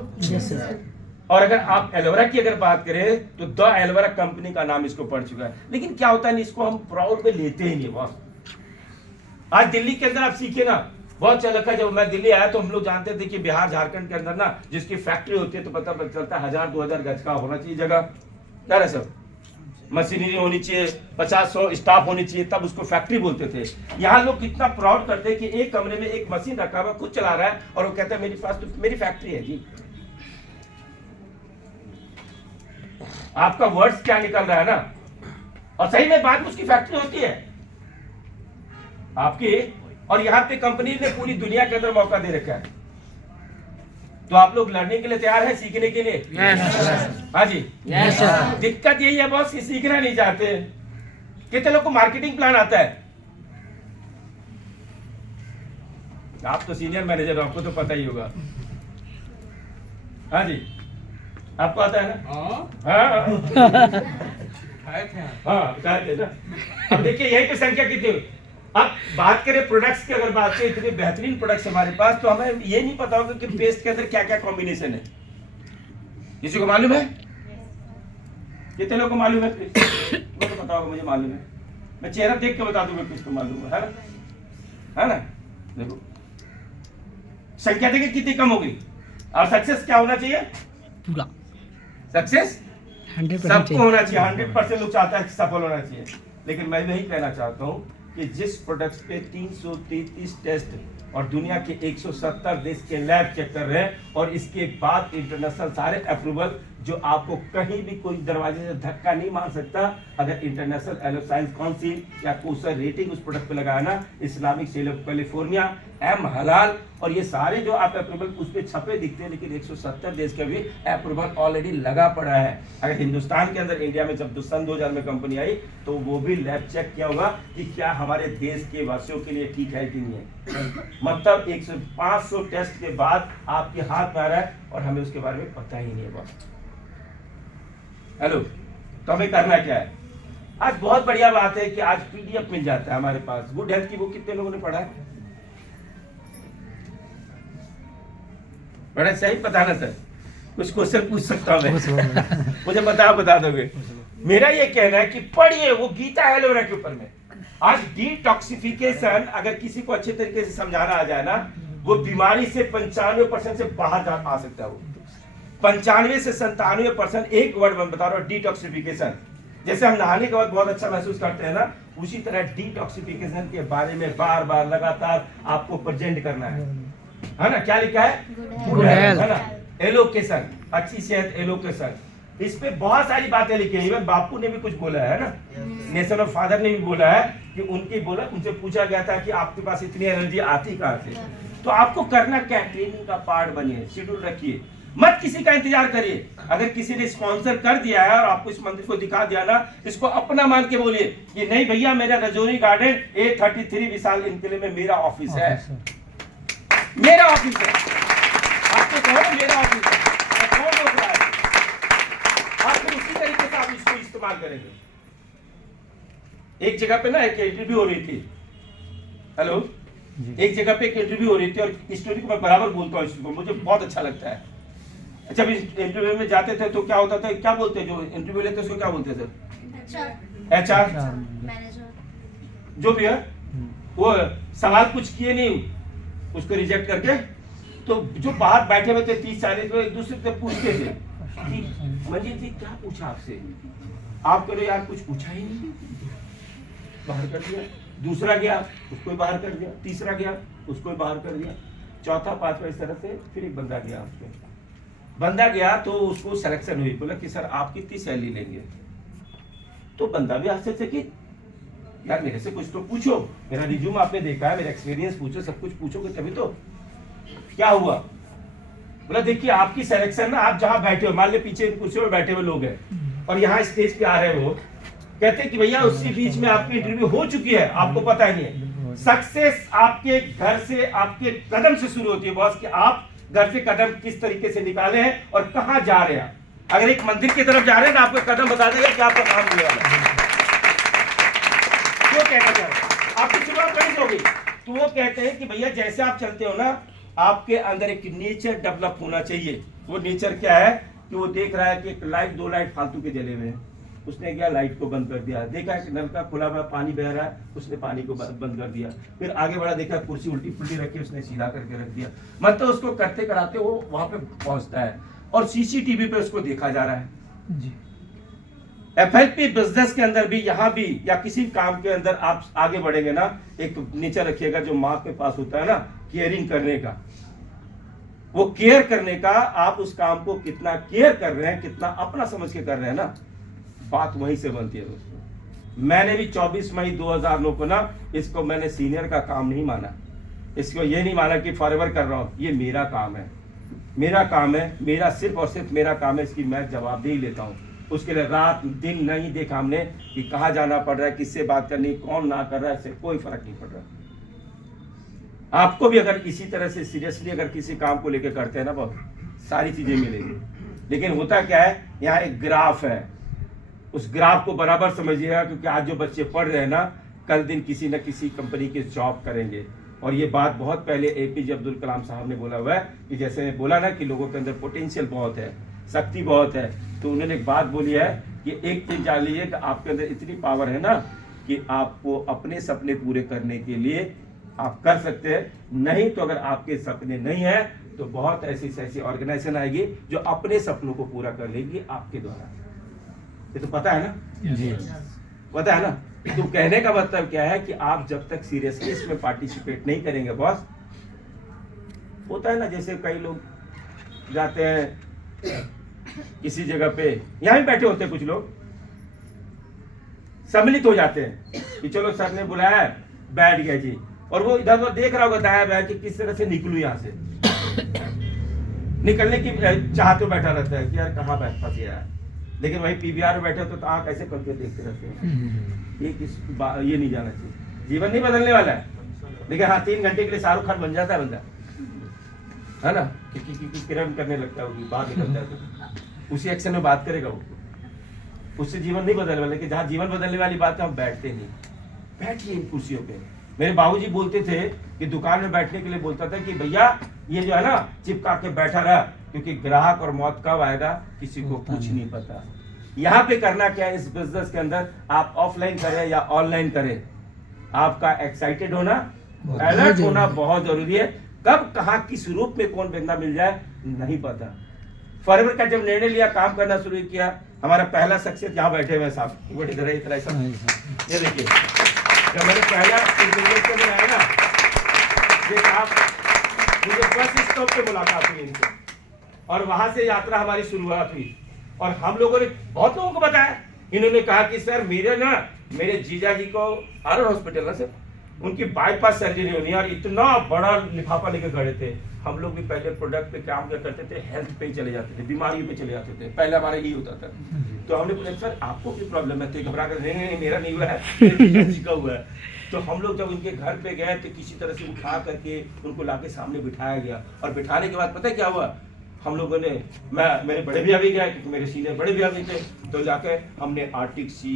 और अगर आप एलोवेरा की अगर बात करें तो द एलोवेरा कंपनी का नाम इसको पड़ चुका है। लेकिन क्या होता है, इसको हम प्राउड में लेते ही नहीं बॉस। आज दिल्ली के अंदर आप सीखे ना, बहुत अच्छा लगा। जब मैं दिल्ली आया तो हम लोग जानते थे कि बिहार झारखंड के अंदर ना जिसकी फैक्ट्री होती है तो पता चलता है 1000-2000 गज का होना चाहिए जगह, क्या है सब, मशीनरी होनी चाहिए, 50-100 स्टाफ होनी चाहिए, तब उसको फैक्ट्री बोलते थे। यहाँ लोग कितना प्राउड करते हैं कि एक कमरे में एक मशीन रखा हुआ, खुद चला रहा है, और वो कहता है मेरी पास तो मेरी फैक्ट्री है जी। आपका वर्ड्स क्या निकल रहा है ना, और सही में बात उसकी फैक्ट्री होती है आपकी। और यहाँ पे कंपनी ने पूरी दुनिया के अंदर मौका दे रखा है। तो आप लोग लड़ने के लिए तैयार है, सीखने के लिए? हाँ जी। दिक्कत यही है बॉस कि सीखना नहीं चाहते। कितने लोग को मार्केटिंग प्लान आता है? आप तो सीनियर मैनेजर हो, आपको तो पता ही होगा। हाँ जी, आपको आता है ना? हाँ थे ना। अब देखिए यही पे संख्या कितनी हुई। अब बात करें प्रोडक्ट्स की, अगर बात करें इतने बेहतरीन प्रोडक्ट्स हमारे पास, तो हमें ये नहीं पता होगा कि पेस्ट के अंदर क्या क्या कॉम्बिनेशन है। किसी को मालूम है? कितने लोगों को मालूम है? मुझे तो पता होगा, मुझे मालूम है। मैं चेहरा देख के बता दूंगा किसको मालूम है ना? है ना? देखो संख्या देखिए कितनी कम होगी। और सक्सेस क्या होना चाहिए? पूरा सक्सेस 100% सबको होना चाहिए। 100% लोग चाहता है कि सफल होना चाहिए। लेकिन मैं यही कहना चाहता हूँ कि जिस प्रोडक्ट्स पे 333 टेस्ट और दुनिया के 170 देश के लैब चेक कर रहे हैं, और इसके बाद इंटरनेशनल सारे अप्रूवल, जो आपको कहीं भी कोई दरवाजे से धक्का नहीं मार सकता। अगर इंटरनेशनल एलोसाइंस काउंसिल या कोसर रेटिंग उस प्रोडक्ट पे लगाया ना, Islamic State of California, M हलाल, और ये सारे जो आप अप्रूवल उस पर छपे दिखते हैं, लेकिन 170 देश का भी अप्रूवल ऑलरेडी लगा पड़ा है। अगर हिंदुस्तान के अंदर, इंडिया में जब सन 2000 में कंपनी आई, तो वो भी लैब चेक किया होगा कि क्या हमारे देश के वासियों के लिए ठीक है कि नहीं है। मतलब 500 टेस्ट के बाद आपके हाथ में आ रहा है, और हमें उसके बारे में पता ही नहीं है बॉस। हेलो, तो हमें करना क्या है? आज बहुत बढ़िया बात है कि आज पीडीएफ मिल जाता है हमारे पास। गुड हेल्थ की बुक कितने लोगों ने पढ़ा है? बड़ा सही पता ना सर, कुछ क्वेश्चन पूछ सकता हूं मैं? मुझे बता दोगे? मेरा ये कहना है कि पढ़िए, वो गीता है एलोवेरा के ऊपर में। आज डिटॉक्सिफिकेशन अगर किसी को अच्छे तरीके से समझाना आ जाए ना, वो बीमारी से 95% से बाहर आ सकता है। वो 95 से 97%, एक वर्ड में बता रहा हूँ, डिटॉक्सिफिकेशन। जैसे हम नहाने के बाद बहुत अच्छा महसूस करते हैं ना, उसी तरह डिटॉक्सिफिकेशन के बारे में बार बार लगातार आपको प्रेजेंट करना है ना? क्या लिखा है? गुड हेल्थ, है ना? एलोकेशन, अच्छी सेहत, एलोकेशन। इस पे बहुत सारी बातें लिखी है। इवन बापू ने भी कुछ बोला है ना, नेशन ऑफ फादर ने भी बोला है कि उनसे पूछा गया था कि आपके पास इतनी एनर्जी आती कहाँ से? तो आपको करना क्या? ट्रेनिंग का पार्ट बनिए, शेड्यूल रखिए, मत किसी का इंतजार करिए। अगर किसी ने स्पॉन्सर कर दिया है और आपको इस मंदिर को दिखा दिया ना, इसको अपना मान के बोलिए कि नहीं भैया, मेरा रजौरी गार्डन A33 विशाल इनकिले में मेरा ऑफिस है, मेरा ऑफिस है। आपको कहो मेरा ऑफिस है, कौन रोक रहा है? आप फिर उसी तरीके से आप इसको इस्तेमाल करेंगे। एक जगह पे ना एक इंटरव्यू हो रही थी। हेलो, एक जगह पे एक इंटरव्यू हो रही थी, और स्टोरी को मैं बराबर बोलता हूँ, मुझे बहुत अच्छा लगता है। अच्छा, इंटरव्यू में जाते थे तो क्या होता था, क्या बोलते हैं जो इंटरव्यू लेते उसको क्या बोलते सर? HR मैनेजर जो भी है, वो सवाल कुछ किए नहीं, उसको रिजेक्ट करके, तो जो बाहर बैठे हुए थे 30-40 लोग एक दूसरे से पूछते थे कि मंजीत जी क्या पूछा आपसे, आप कह रहे यार कुछ पूछा ही नहीं, बाहर कर दिया। दूसरा गया, उसको भी बाहर कर दिया। तीसरा गया, उसको भी बाहर कर दिया। चौथा पांचवा, इस तरह से फिर एक बंदा गया। उसको बंदा गया तो उसको सिलेक्शन हुई, बोला कि सर आप कितनी सैलरी लेंगे? तो बंदा भी आश्चर्य से कि यार मेरे से कुछ तो पूछो, मेरा रिज्यूम आपने देखा है, मेरा एक्सपीरियंस पूछो, सब कुछ पूछोगे तभी तो। क्या हुआ? बोला देखिए आपकी सिलेक्शन ना, आप जहां बैठे हो, मान ली पीछे कुर्सी में बैठे हुए लोग हैं और यहाँ स्टेज पे आ रहे हो, कहते हैं कि भैया उसी बीच में आपकी इंटरव्यू हो चुकी है, आपको पता ही नहीं है। सक्सेस आपके घर से, आपके कदम से शुरू होती है बॉस, कि आप घर से कदम किस तरीके से निकाले हैं और कहां जा रहे हैं। अगर एक मंदिर की तरफ जा रहे हैं ना, आपका कदम बता देगा कि आपका काम होने वाला है। क्यों कहना चाह रहे हैं? आपकी शुरुआत कहीं से होगी। तो वो कहते हैं कि भैया जैसे आप चलते हो ना, आपके अंदर एक नेचर डेवलप होना चाहिए। वो नेचर क्या है कि वो देख रहा है कि एक लाइट, दो लाइट फालतू के जले हुए हैं, उसने क्या लाइट को बंद कर दिया। देखा कि नलका खुला हुआ पानी बह रहा है, उसने पानी को बंद कर दिया। फिर आगे बढ़ा, देखा कुर्सी उल्टी पुल्टी रखी, उसने सीधा करके रख दिया। मतलब उसको करते कराते वो वहां पे पहुंचता है और सीसीटीवी पे उसको देखा जा रहा है जी। FLP बिजनेस के अंदर भी, यहाँ भी, या किसी काम के अंदर आप आगे बढ़ेंगे ना, एक नेचर रखिएगा जो माँ के पास होता है ना, केयरिंग करने का। वो केयर करने का, आप उस काम को कितना केयर कर रहे हैं, कितना अपना समझ के कर रहे हैं ना, बात वहीं से बनती है दोस्तों। मैंने भी 24 मई 2009 को ना, इसको मैंने सीनियर का काम नहीं माना, इसको ये नहीं माना कि फॉरएवर कर रहा हूं, ये मेरा काम है, मेरा काम है, मेरा सिर्फ और सिर्फ मेरा काम है, इसकी मैं जवाबदेही लेता हूं। उसके लिए रात दिन नहीं देखा हमने कि कहाँ जाना पड़ रहा है, किससे बात करनी, कौन ना कर रहा है, इससे कोई फर्क नहीं पड़ रहा। आपको भी अगर इसी तरह से सीरियसली अगर किसी काम को लेकर करते हैं ना, बहुत सारी चीजें मिलेंगी। लेकिन होता क्या है, यहाँ एक ग्राफ है, उस ग्राफ को बराबर समझिएगा, क्योंकि आज जो बच्चे पढ़ रहे हैं ना, कल दिन किसी न किसी कंपनी के जॉब करेंगे। और ये बात बहुत पहले APJ अब्दुल कलाम साहब ने बोला हुआ है कि जैसे मैं बोला ना कि लोगों के अंदर पोटेंशियल बहुत है, शक्ति बहुत है, तो उन्होंने एक बात बोली है कि एक चीज जान लीजिए कि आपके अंदर इतनी पावर है ना कि आपको अपने सपने पूरे करने के लिए आप कर सकते हैं। नहीं तो अगर आपके सपने नहीं है तो बहुत ऐसी ऐसी ऑर्गेनाइजेशन आएगी जो अपने सपनों को पूरा कर लेगी आपके द्वारा। ये तो पता है ना जी, पता है ना। तो कहने का मतलब क्या है कि आप जब तक सीरियसली इसमें पार्टिसिपेट नहीं करेंगे बॉस, होता है ना जैसे कई लोग जाते हैं किसी जगह पे, यहाँ भी बैठे होते हैं कुछ लोग, सम्मिलित हो जाते हैं कि चलो सर ने बुलाया, बैठ गया जी, और वो इधर उधर देख रहा होगा दाया बाया कि किस तरह से निकलूं यहाँ से, निकलने की चाहते बैठा रहता है कि यार कहाँ बैठ फंस गया है। लेकिन वही PVR में बैठे तो आँख ऐसे करके देखते रहते हैं, ये नहीं जाना चाहिए। जीवन नहीं बदलने वाला है, लेकिन हाँ 3 घंटे के लिए शाहरुख खान बन जाता है बंदा, है ना, किरण करने लगता है, बात निकलता है तो उसी एक्शन में बात करेगा वो, उससे जीवन नहीं बदलने वाला। लेकिन जहाँ जीवन बदलने वाली बात है हम बैठते नहीं। बैठिए इन कुर्सियों पे। मेरे बाबूजी बोलते थे कि दुकान में बैठने के लिए बोलता था कि भैया ये जो है ना चिपका के बैठा रहा, क्योंकि ग्राहक और मौत कब आएगा किसी को कुछ नहीं पता। यहाँ पे करना क्या है इस बिजनेस के अंदर, आप ऑफलाइन करें या ऑनलाइन करें, आपका एक्साइटेड होना, अलर्ट होना बहुत जरूरी है। कब कहाँ किस रूप में कौन बंदा मिल जाए नहीं पता। फॉरएवर का जब निर्णय लिया, काम करना शुरू किया, हमारा पहला सक्सेस यहाँ बैठे हुए साहब, ये देखिए जब मैंने पहला बिजनेस में आया ना, ये साहब मुझे बस स्टॉप पे मुलाकात हुई इनसे, और वहां से यात्रा हमारी शुरुआत हुई। और हम लोगों ने बहुत लोगों को बताया, इन्होंने कहा कि सर मेरे जीजा जी को आर हॉस्पिटल ना सर, उनकी बाईपास सर्जरी होनी है, और इतना बड़ा लिफाफा लेकर खड़े थे। हम लोग भी पहले प्रोडक्ट पे काम क्या करते थे, हेल्थ पे ही चले जाते थे, बीमारियों पे चले जाते थे, पहले हमारा यही होता था। तो हमने पूछा सर आपको क्या प्रॉब्लम है, तो घबरा कर नहीं मेरा नहीं हुआ है, मेरे जी का हुआ है। तो हम लोग जब उनके घर पे गए तो किसी तरह से उठा करके उनको लाके सामने बिठाया गया, और बिठाने के बाद पता है क्या हुआ, हम लोगों ने, मेरे बड़े भैया भी गए क्योंकि मेरे सीनियर बड़े भैया भी थे, तो जाके हमने आर्टिक सी,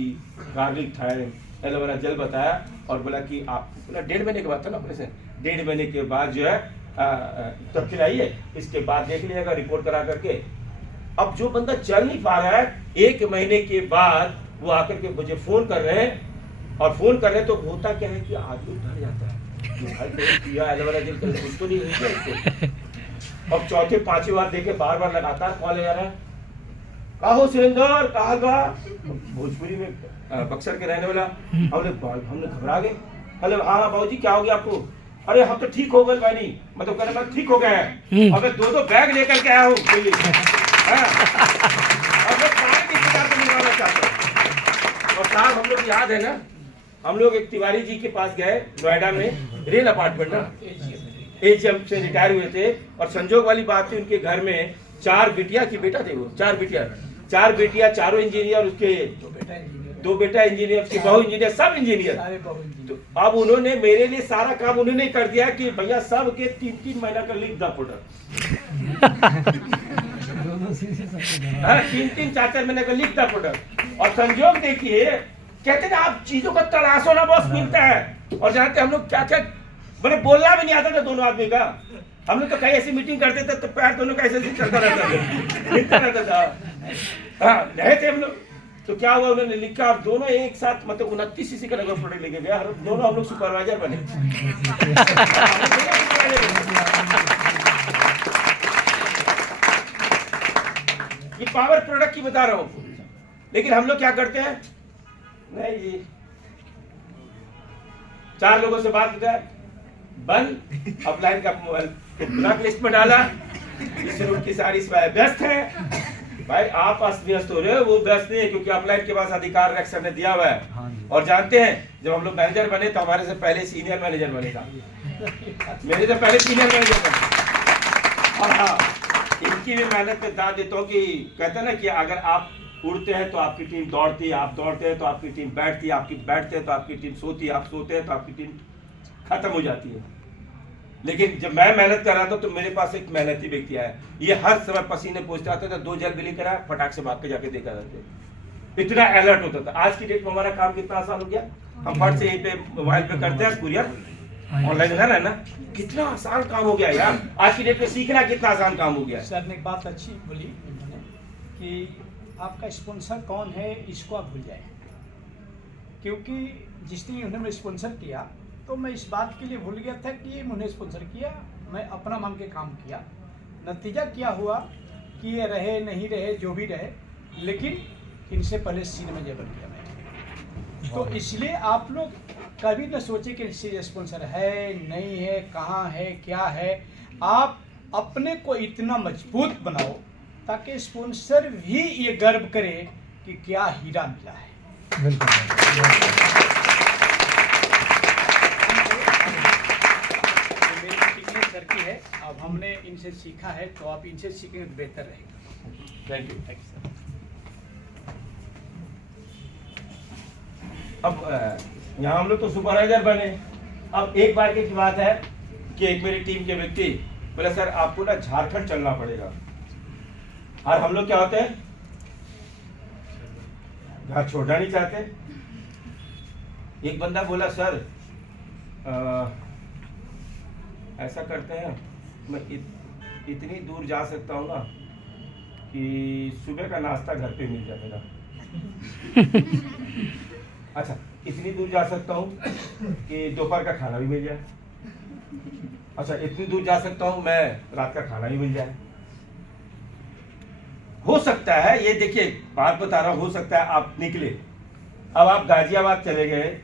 गार्लिक थाइम, एलोवेरा जेल बताया, और बोला कि आप 1.5 महीने के बाद था ना ऑपरेशन, 1.5 महीने के बाद जो है तब खिलाइए, इसके बाद देख लीजिएगा रिपोर्ट करा करके। अब जो बंदा चल नहीं पा रहा है, 1 महीने के बाद वो आकर के मुझे फोन कर रहे हैं, और फोन कर रहे हैं तो होता क्या है कि आदमी डर जाता है, एलोवेरा जेल कुछ तो नहीं है। अब चौथे 5वीं बार देखे, बार बार लगातार कॉल आ रहा है, काहो सुरेंद्र कहा गा भोजपुरी में बक्सर के रहने वाला। हमने घबरा गए। अरे हाँ बाबूजी क्या हो गया आपको? अरे हम तो ठीक हो गए भाई, मतलब कहना मैं ठीक हो गया है। अब मैं 2-2 बैग लेकर के आया हूँ। और साहब हम लोग याद है ना, हम लोग एक तिवारी जी के पास गए नोएडा में, रेल अपार्टमेंट ना, एजीएम से रिटायर हुए थे। और संजोग वाली बात थी उनके घर में 4 बिटिया की बेटा थे वो, 4 बेटिया, चारों इंजीनियर, उसके 2 बेटा इंजीनियर, उसके बहू इंजीनियर, सब इंजीनियर। तो अब उन्होंने मेरे लिए सारा काम उन्होंने कर दिया कि भैया सब के 3-3 महीना का लिख द प्रोडक्ट। 3-3 4-4 महीने का लिख द प्रोडक्ट। और संजोग देखिए, कहते ना आप चीजों का तलाशो ना बॉस मिलता है। और जानते हम लोग क्या क्या, मैंने बोलना भी नहीं आता था दोनों आदमी का। हम लोग तो कहीं ऐसी मीटिंग करते थे तो पैर दोनों का ऐसे चलता रहता था। हाँ रहे थे हम लोग। तो क्या हुआ, उन्होंने लिखा और दोनों एक साथ मतलब 29 सीसी का लगभग प्रोडक्ट लेके गया। दोनों हम लोग सुपरवाइजर बने। ये पावर प्रोडक्ट की बता रहा हूँ। लेकिन हम लोग क्या करते हैं, नहीं 4 लोगों से बात किया, बंद, अपलाइन का ब्लॉक लिस्ट में डाला। इस रूट की सारी व्यस्त है भाई, आप व्यस्त हो रहे हो, वो व्यस्त नहीं है, क्योंकि अपलाइन के पास अधिकार रक्षण ने दिया हुआ है। और जानते हैं जब हम लोग मैनेजर बने तो हमारे से पहले सीनियर मैनेजर बनेगा, मेरे से पहले सीनियर मैनेजर बने। और हाँ, इनकी भी मेहनत में दाद देता हूँ कि कहते हैं ना कि अगर आप उड़ते हैं तो आपकी टीम दौड़ती है, आप दौड़ते हैं तो आपकी टीम बैठती है, आपकी बैठते हैं तो आपकी टीम सोती है, आप सोते हैं तो आपकी टीम खत्म हो जाती है। लेकिन जब मैं मेहनत कर रहा था तो मेरे पास एक मेहनती व्यक्ति आया, ये हर समय पसीने पोंछता था, 2 जल बिली करा, फटाक से भाग के जाके देखा जाते, इतना अलर्ट होता था। आज की डेट में हमारा काम कितना आसान हो गया, हम फट से यहीं पे मोबाइल पे करते हैं, कुरियर ऑनलाइन है ना, कितना आसान काम हो गया यार। आज की डेट में सीखना कितना आसान काम हो गया। सर ने एक बात अच्छी बोली कि आपका स्पॉन्सर कौन है इसको आप भूल जाए, क्योंकि जिसने उन्होंने स्पॉन्सर किया तो मैं इस बात के लिए भूल गया था कि ये मुझे स्पॉन्सर किया, मैं अपना मान के काम किया। नतीजा क्या हुआ कि ये रहे नहीं रहे जो भी रहे, लेकिन इनसे पहले सीन में जबर किया मैंने। तो इसलिए आप लोग कभी न सोचे कि इससे स्पॉन्सर है नहीं है, कहाँ है क्या है। आप अपने को इतना मजबूत बनाओ ताकि स्पॉन्सर भी ये गर्व करे कि क्या हीरा मिला है। सर की है, अब हमने इनसे सीखा है तो आप इनसे सीखेंगे तो बेहतर रहेगा। Thank you sir. अब यहाँ हम लोग तो सुपरवाइजर बने। अब एक बार की बात है कि एक मेरी टीम के व्यक्ति बोले सर आपको ना झारखंड चलना पड़ेगा। और हम लोग क्या होते हैं, घर छोड़ना नहीं चाहते। एक बंदा बोला सर ऐसा करते हैं, मैं इतनी दूर जा सकता हूँ ना कि सुबह का नाश्ता घर पे मिल जाएगा। अच्छा, इतनी दूर जा सकता हूँ कि दोपहर का खाना भी मिल जाए। अच्छा, इतनी दूर जा सकता हूँ मैं रात का खाना भी मिल जाए। हो सकता है, ये देखिए बात बता रहा हूँ, हो सकता है आप निकले, अब आप गाजियाबाद चले गए,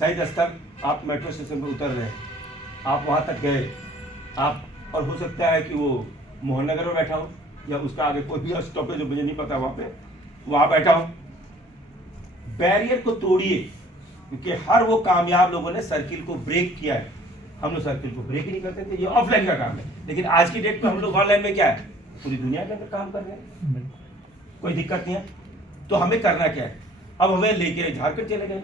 शहीद स्थल आप मेट्रो स्टेशन पर उतर रहे, आप वहाँ तक गए आप, और हो सकता है कि वो मोहन नगर में बैठा हो या उसका आगे कोई भी स्टॉप है जो मुझे नहीं पता, वहाँ बैठा हो। बैरियर को तोड़िए, क्योंकि हर वो कामयाब लोगों ने सर्किल को ब्रेक किया है। हम लोग सर्किल को ब्रेक ही नहीं करते थे, ये ऑफलाइन का काम है। लेकिन आज की डेट में हम लोग ऑनलाइन में क्या है, पूरी दुनिया के अंदर काम कर रहे हैं, कोई दिक्कत नहीं है। तो हमें करना क्या है, अब हमें लेके झारखंड चले गए।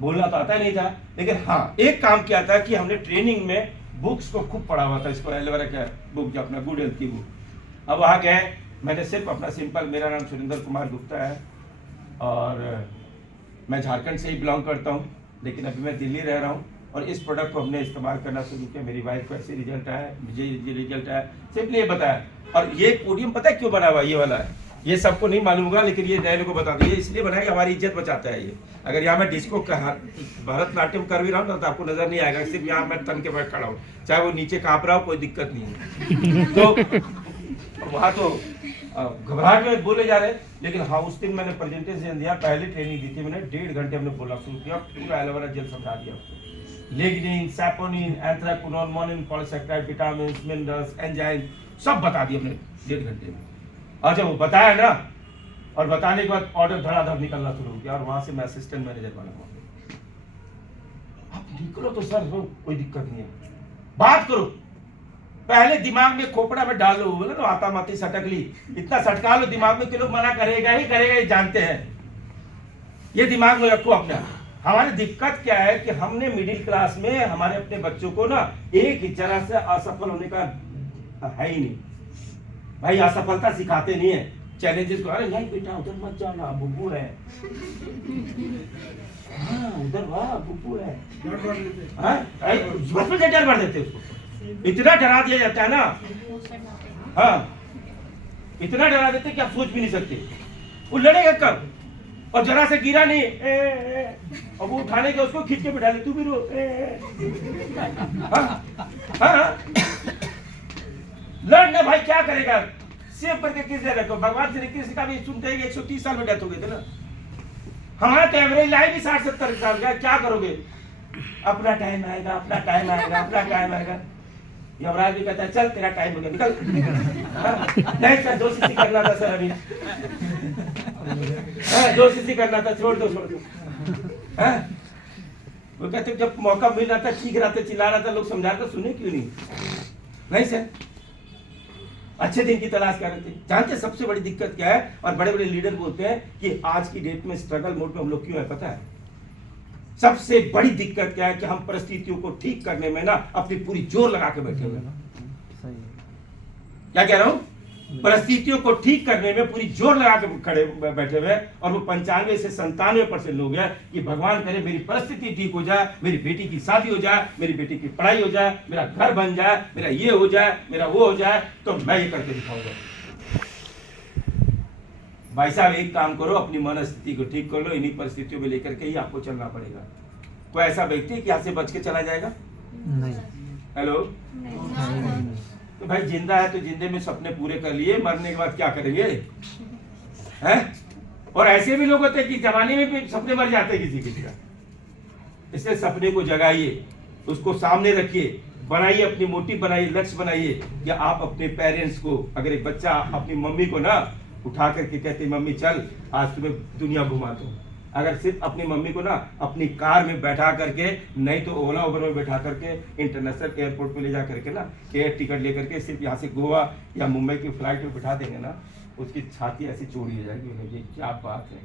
बोलना तो आता ही नहीं था, लेकिन हाँ एक काम किया था कि हमने ट्रेनिंग में बुक्स को खूब पढ़ा हुआ था। इसको एलोवेरा क्या बुक जो अपना गुड हेल्थ की बुक। अब वहाँ गए, मैंने सिर्फ अपना सिंपल, मेरा नाम सुरेंद्र कुमार गुप्ता है और मैं झारखंड से ही बिलोंग करता हूँ, लेकिन अभी मैं दिल्ली रह रहा हूँ। और इस प्रोडक्ट को हमने इस्तेमाल करना शुरू किया, मेरी वाइफ को ऐसे रिजल्ट आया, मुझे ये रिजल्ट आया, सिंपली ये बताया। और ये पोडियम पता है क्यों बना हुआ, ये वाला है, ये सबको नहीं मालूम होगा, लेकिन ये नए लोगों को बता दिए, इसलिए बनाया कि हमारी इज्जत बचाता है ये। अगर यहाँ मैं डिस्को भरतनाट्यम कर भी रहा हूँ तो आपको नजर नहीं आएगा, सिर्फ यहाँ मैं तन के बैठ खड़ा हूँ, चाहे वो नीचे काँप रहा हो, कोई दिक्कत नहीं है। तो वहाँ तो घबराहट में बोले जा रहे, लेकिन हाँ उस दिन मैंने प्रेजेंटेशन दिया, पहले ट्रेनिंग दी थी मैंने, 1.5 घंटे हमने बोला शुरू किया, पूरा एलोवेरा जेल समझा दिया उसको। Lignin, saponin, anthraquinone, monin, polysaccharide, vitamins, minerals, enzyme सब बता दिए हमने 1.5 घंटे में। और जब वो बताया ना, और बताने के बाद ऑर्डर धड़ाधड़ निकलना शुरू हो गया, और वहां से मैं असिस्टेंट मैनेजर बना हुआ। आप निकलो तो सर, कोई दिक्कत नहीं है, बात करो, पहले दिमाग में खोपड़ा में डाल लो, बोले तो आता माती सटक ली, इतना सटका लो दिमाग में कि लोग मना करेगा ही करेगा, ये जानते हैं, ये दिमाग में रखो अपना। हमारी दिक्कत क्या है कि हमने मिडिल क्लास में हमारे अपने बच्चों को ना एक जरा से असफल होने का है ही नहीं भाई, असफलता सिखाते नहीं है, चैलेंजेस को, अरे नहीं बेटा उधर मत जाना बुब्बू है, हाँ उधर वाह बुब्बू है, डर भर देते उसको, इतना डरा दिया जाता है ना, हाँ इतना डरा देते कि आप सोच भी नहीं सकते। वो लड़ेगा कब, और जरा से गिरा नहीं और वो उठाने के उसको खींच के बिठा ले, तू भी रो हाँ लड़ना भाई, क्या करेगा, सेव करके किस जगह रखो। भगवान श्री कृष्ण का भी सुनते हैं कि 130 साल में डेथ हो गई थी ना, हमारा तो एवरेज लाइफ भी 60-70 साल का, क्या करोगे, अपना टाइम आएगा, अपना टाइम आएगा, अपना टाइम आएगा। यमराज भी कहता है चल तेरा टाइम हो गया, निकल। नहीं सर 2 सीसी करना था सर, अभी 2 सीसी करना था, छोड़ दो। वो कहते जब मौका मिल रहा था, चीख रहा था, चिल्ला रहा था, लोग समझा रहे, सुने क्यों नहीं सर, अच्छे दिन की तलाश कर रहे थे। जानते सबसे बड़ी दिक्कत क्या है, और बड़े बड़े लीडर बोलते हैं कि आज की डेट में स्ट्रगल मोड में हम लोग क्यों है, पता है सबसे बड़ी दिक्कत क्या है कि हम परिस्थितियों को ठीक करने में ना अपनी पूरी जोर लगा के बैठे हुए हैं। क्या कह रहा हूं, परिस्थितियों को ठीक करने में पूरी जोर लगा के खड़े बैठे हुए, और वो 95 से 97% लोग हैं कि भगवान करे मेरी परिस्थिति ठीक हो जाए, मेरी बेटी की शादी हो जाए, मेरी बेटी की पढ़ाई हो जाए, मेरा घर बन जाए, मेरा ये हो जाए, मेरा वो हो जाए, तो मैं ये करके दिखाऊंगा। भाई साहब एक काम करो, अपनी मनस्थिति को ठीक कर लो, इन्हीं परिस्थितियों में लेकर के ही आपको चलना पड़ेगा। कोई ऐसा व्यक्ति कि यहाँ से बच के चला जाएगा? नहीं। हेलो, तो भाई जिंदा है तो जिंदे में सपने पूरे कर लिए, मरने के बाद क्या करेंगे हैं? और ऐसे भी लोग होते हैं कि जवानी में भी सपने मर जाते हैं किसी का। इसलिए सपने को जगाइए, उसको सामने रखिए, बनाइए, अपनी मोटिव बनाइए, लक्ष्य बनाइए कि आप अपने पेरेंट्स को, अगर एक बच्चा अपनी मम्मी को ना उठा करके कहते मम्मी चल आज तुम्हें दुनिया घुमा दूं, अगर सिर्फ अपनी मम्मी को ना अपनी कार में बैठा करके, नहीं तो ओला उबर में बैठा करके इंटरनेशनल एयरपोर्ट पे ले जा करके ना एयर टिकट लेकर के सिर्फ यहाँ से गोवा या मुंबई की फ्लाइट में बिठा देंगे ना, उसकी छाती ऐसी चौड़ी हो जाएगी, ये क्या बात है,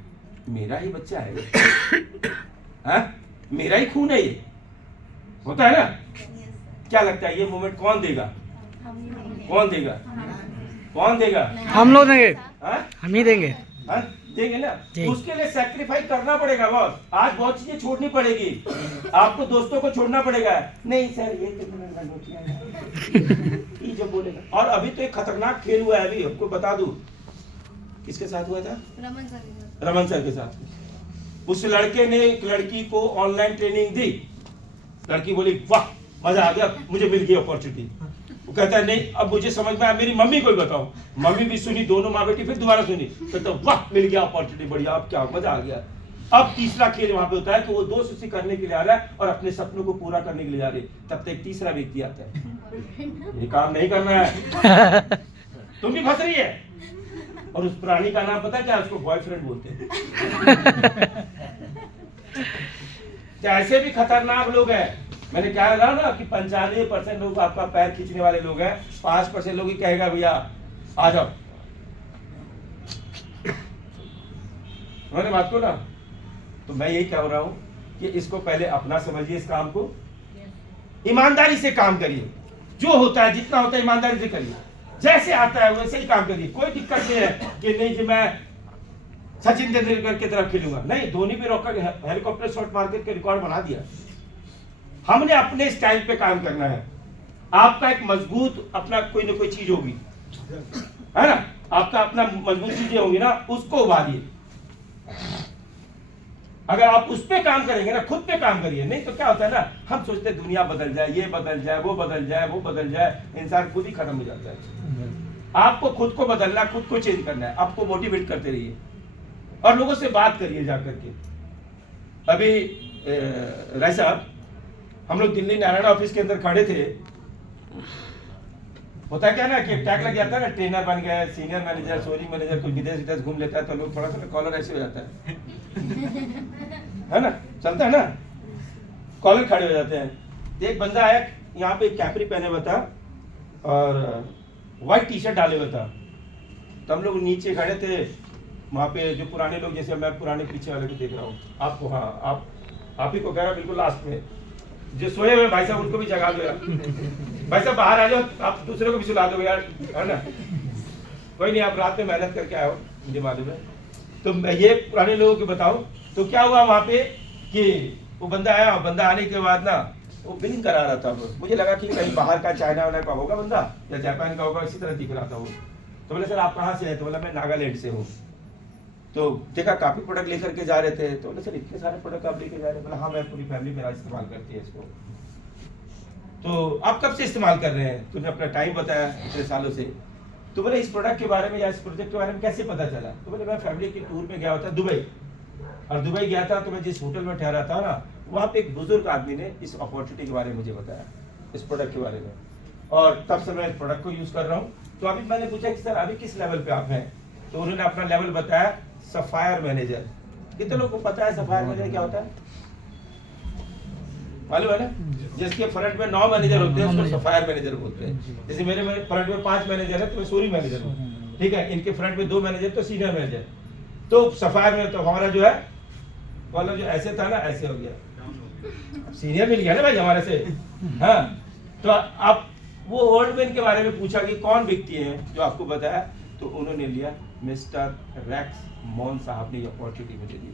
मेरा ही बच्चा है मेरा ही खून है, ये होता है ना। क्या लगता है ये मोमेंट कौन देगा, कौन देगा, कौन देगा? हम लोग देंगे, हाँ? हम ही देंगे, हाँ? देंगे ना। उसके लिए सैक्रिफाइस करना पड़ेगा बॉस, आज बहुत चीजें छोड़नी पड़ेगी, आपको दोस्तों को छोड़ना पड़ेगा। नहीं सर ये जो बोलेगा। और अभी तो एक खतरनाक खेल हुआ है, अभी आपको बता दूं, किसके साथ हुआ था? रमन सर के साथ। उस लड़के ने एक लड़की को ऑनलाइन ट्रेनिंग दी, लड़की बोली वाह मजा आ गया, मुझे मिल गई अपॉर्चुनिटी। वो कहता है नहीं अब मुझे समझ में आया, मेरी मम्मी को ही बताओ। मम्मी भी सुनी, दोनों माँ बेटी, फिर दोबारा सुनी, कहता वाह मिल गया अपॉर्चुनिटी, बढ़िया, अब क्या मजा आ गया। अब तीसरा खेल वहां पे होता है कि वो दोस्त उसे करने के लिए आ रहा है और अपने सपनों को पूरा करने के लिए जा रहे, तब तक तीसरा व्यक्ति आता है, ये काम नहीं करना है, तुम भी फंस रही है। और उस प्राणी का नाम पता है क्या? उसको बॉयफ्रेंड बोलते हैं। ऐसे भी खतरनाक लोग हैं। मैंने क्या कहा ना कि 95% लोग आपका पैर खींचने वाले लोग हैं, 5% लोग ही कहेगा भैया आ जाओ। मैंने बात को ना, तो मैं यही कह रहा हूं कि इसको पहले अपना समझिए, इस काम को ईमानदारी से काम करिए, जो होता है जितना होता है ईमानदारी से करिए, जैसे आता है वैसे ही काम करिए। कोई दिक्कत नहीं है कि नहीं जी मैं सचिन तेंदुलकर की तरफ खेलूंगा, नहीं, धोनी भी हेलीकॉप्टर शॉट मार के रिकॉर्ड बना दिया। हमने अपने स्टाइल पे काम करना है। आपका एक मजबूत अपना कोई ना कोई चीज होगी, है ना, आपका अपना मजबूत चीजें होंगी ना, उसको उभारिए। अगर आप उस पे काम करेंगे ना, खुद पे काम करिए, नहीं तो क्या होता है ना, हम सोचते हैं दुनिया बदल जाए, ये बदल जाए, वो बदल जाए, वो बदल जाए, इंसान खुद ही खत्म हो जाता है। आपको खुद को बदलना, खुद को चेंज करना है, आपको मोटिवेट करते रहिए और लोगों से बात करिए जाकर के। अभी राय साहब, हम लोग दिल्ली नारायण ऑफिस के अंदर खड़े थे, होता है क्या ना कि टैग लग जाता है ना, ट्रेनर बन गए, सीनियर मैनेजर, सोरिंग मैनेजर, कोई विदेश विदेश घूम लेता है तो लोग थोड़ा सा कॉलर ऐसे हो जाता है ना, चलता है ना, कॉलर खड़े हो जाते हैं। तो एक बंदा आया, यहाँ पे कैपरी पहने हुआ था और व्हाइट टी शर्ट डाले हुआ था। तो हम लोग नीचे खड़े थे, वहाँ पे जो पुराने लोग, जैसे मैं पुराने पीछे वाले को देख रहा हूँ, आपको, हाँ आप ही को कह रहा हूँ, बिल्कुल लास्ट में जो सोए हुए भाई साहब उनको भी जगा दो यार, भाई साहब बाहर आ जाओ, आप दूसरे को भी सुला दो यार, है ना, कोई नहीं, आप रात में मेहनत करके आए हो, मुझे मालूम है। तो ये पुराने लोगों को बताओ, तो क्या हुआ वहाँ पे कि वो बंदा आया, और बंदा आने के बाद ना वो बिलिंग करा रहा था। मुझे लगा कि कहीं बाहर का, चाइना वाला का होगा बंदा या जापान का होगा, इसी तरह दिख रहा था वो। तो बोले सर आप कहाँ से हैं? तो बोला मैं नागालैंड से हूँ। तो देखा काफ़ी प्रोडक्ट लेकर के जा रहे थे, तो बोले सर इतने सारे प्रोडक्ट आप लेके जा रहे हैं? बोला हाँ, मैं पूरी फैमिली मेरा इस्तेमाल करती है इसको। तो आप कब से इस्तेमाल कर रहे हैं? तुमने अपना टाइम बताया इतने सालों से। तो बोले इस प्रोडक्ट के बारे में या इस प्रोजेक्ट के बारे में कैसे पता चला? तो बोले मैं फैमिली की टूर में गया हुआ था दुबई, और दुबई गया था तो मैं जिस होटल में ठहरा था ना, वहाँ पे एक बुजुर्ग आदमी ने इस अपॉर्चुनिटी के बारे में मुझे बताया, इस प्रोडक्ट के बारे में, और तब से मैं इस प्रोडक्ट को यूज़ कर रहा हूँ। तो अभी मैंने पूछा कि सर अभी किस लेवल पे आप हैं? तो उन्होंने अपना लेवल बताया, सफायर मैनेजर। कितने लोगों को पता है सफायर मैनेजर क्या होता है? मालूम है ना? जिसके फ्रंट में 9 मैनेजर होते हैं उसको सफायर मैनेजर बोलते हैं। जैसे मेरे फ्रंट में 5 मैनेजर है तो मैं सोरी मैनेजर हूँ, ठीक है, इनके फ्रंट में 2 मैनेजर तो सीनियर मैनेजर। तो सफायर में तो हमारा जो है कॉलर जो ऐसे था ना, ऐसे हो गया, सीनियर मिल गया ना भाई हमारे से। हाँ, तो अब वो ओल्ड मैन के बारे में पूछा कि कौन व्यक्ति है जो आपको बताया, तो उन्होंने लिया मिस्टर रैक्स मॉन साहब ने ये अपॉर्चुनिटी मुझे दी।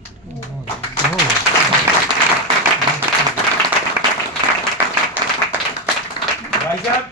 भाई साहब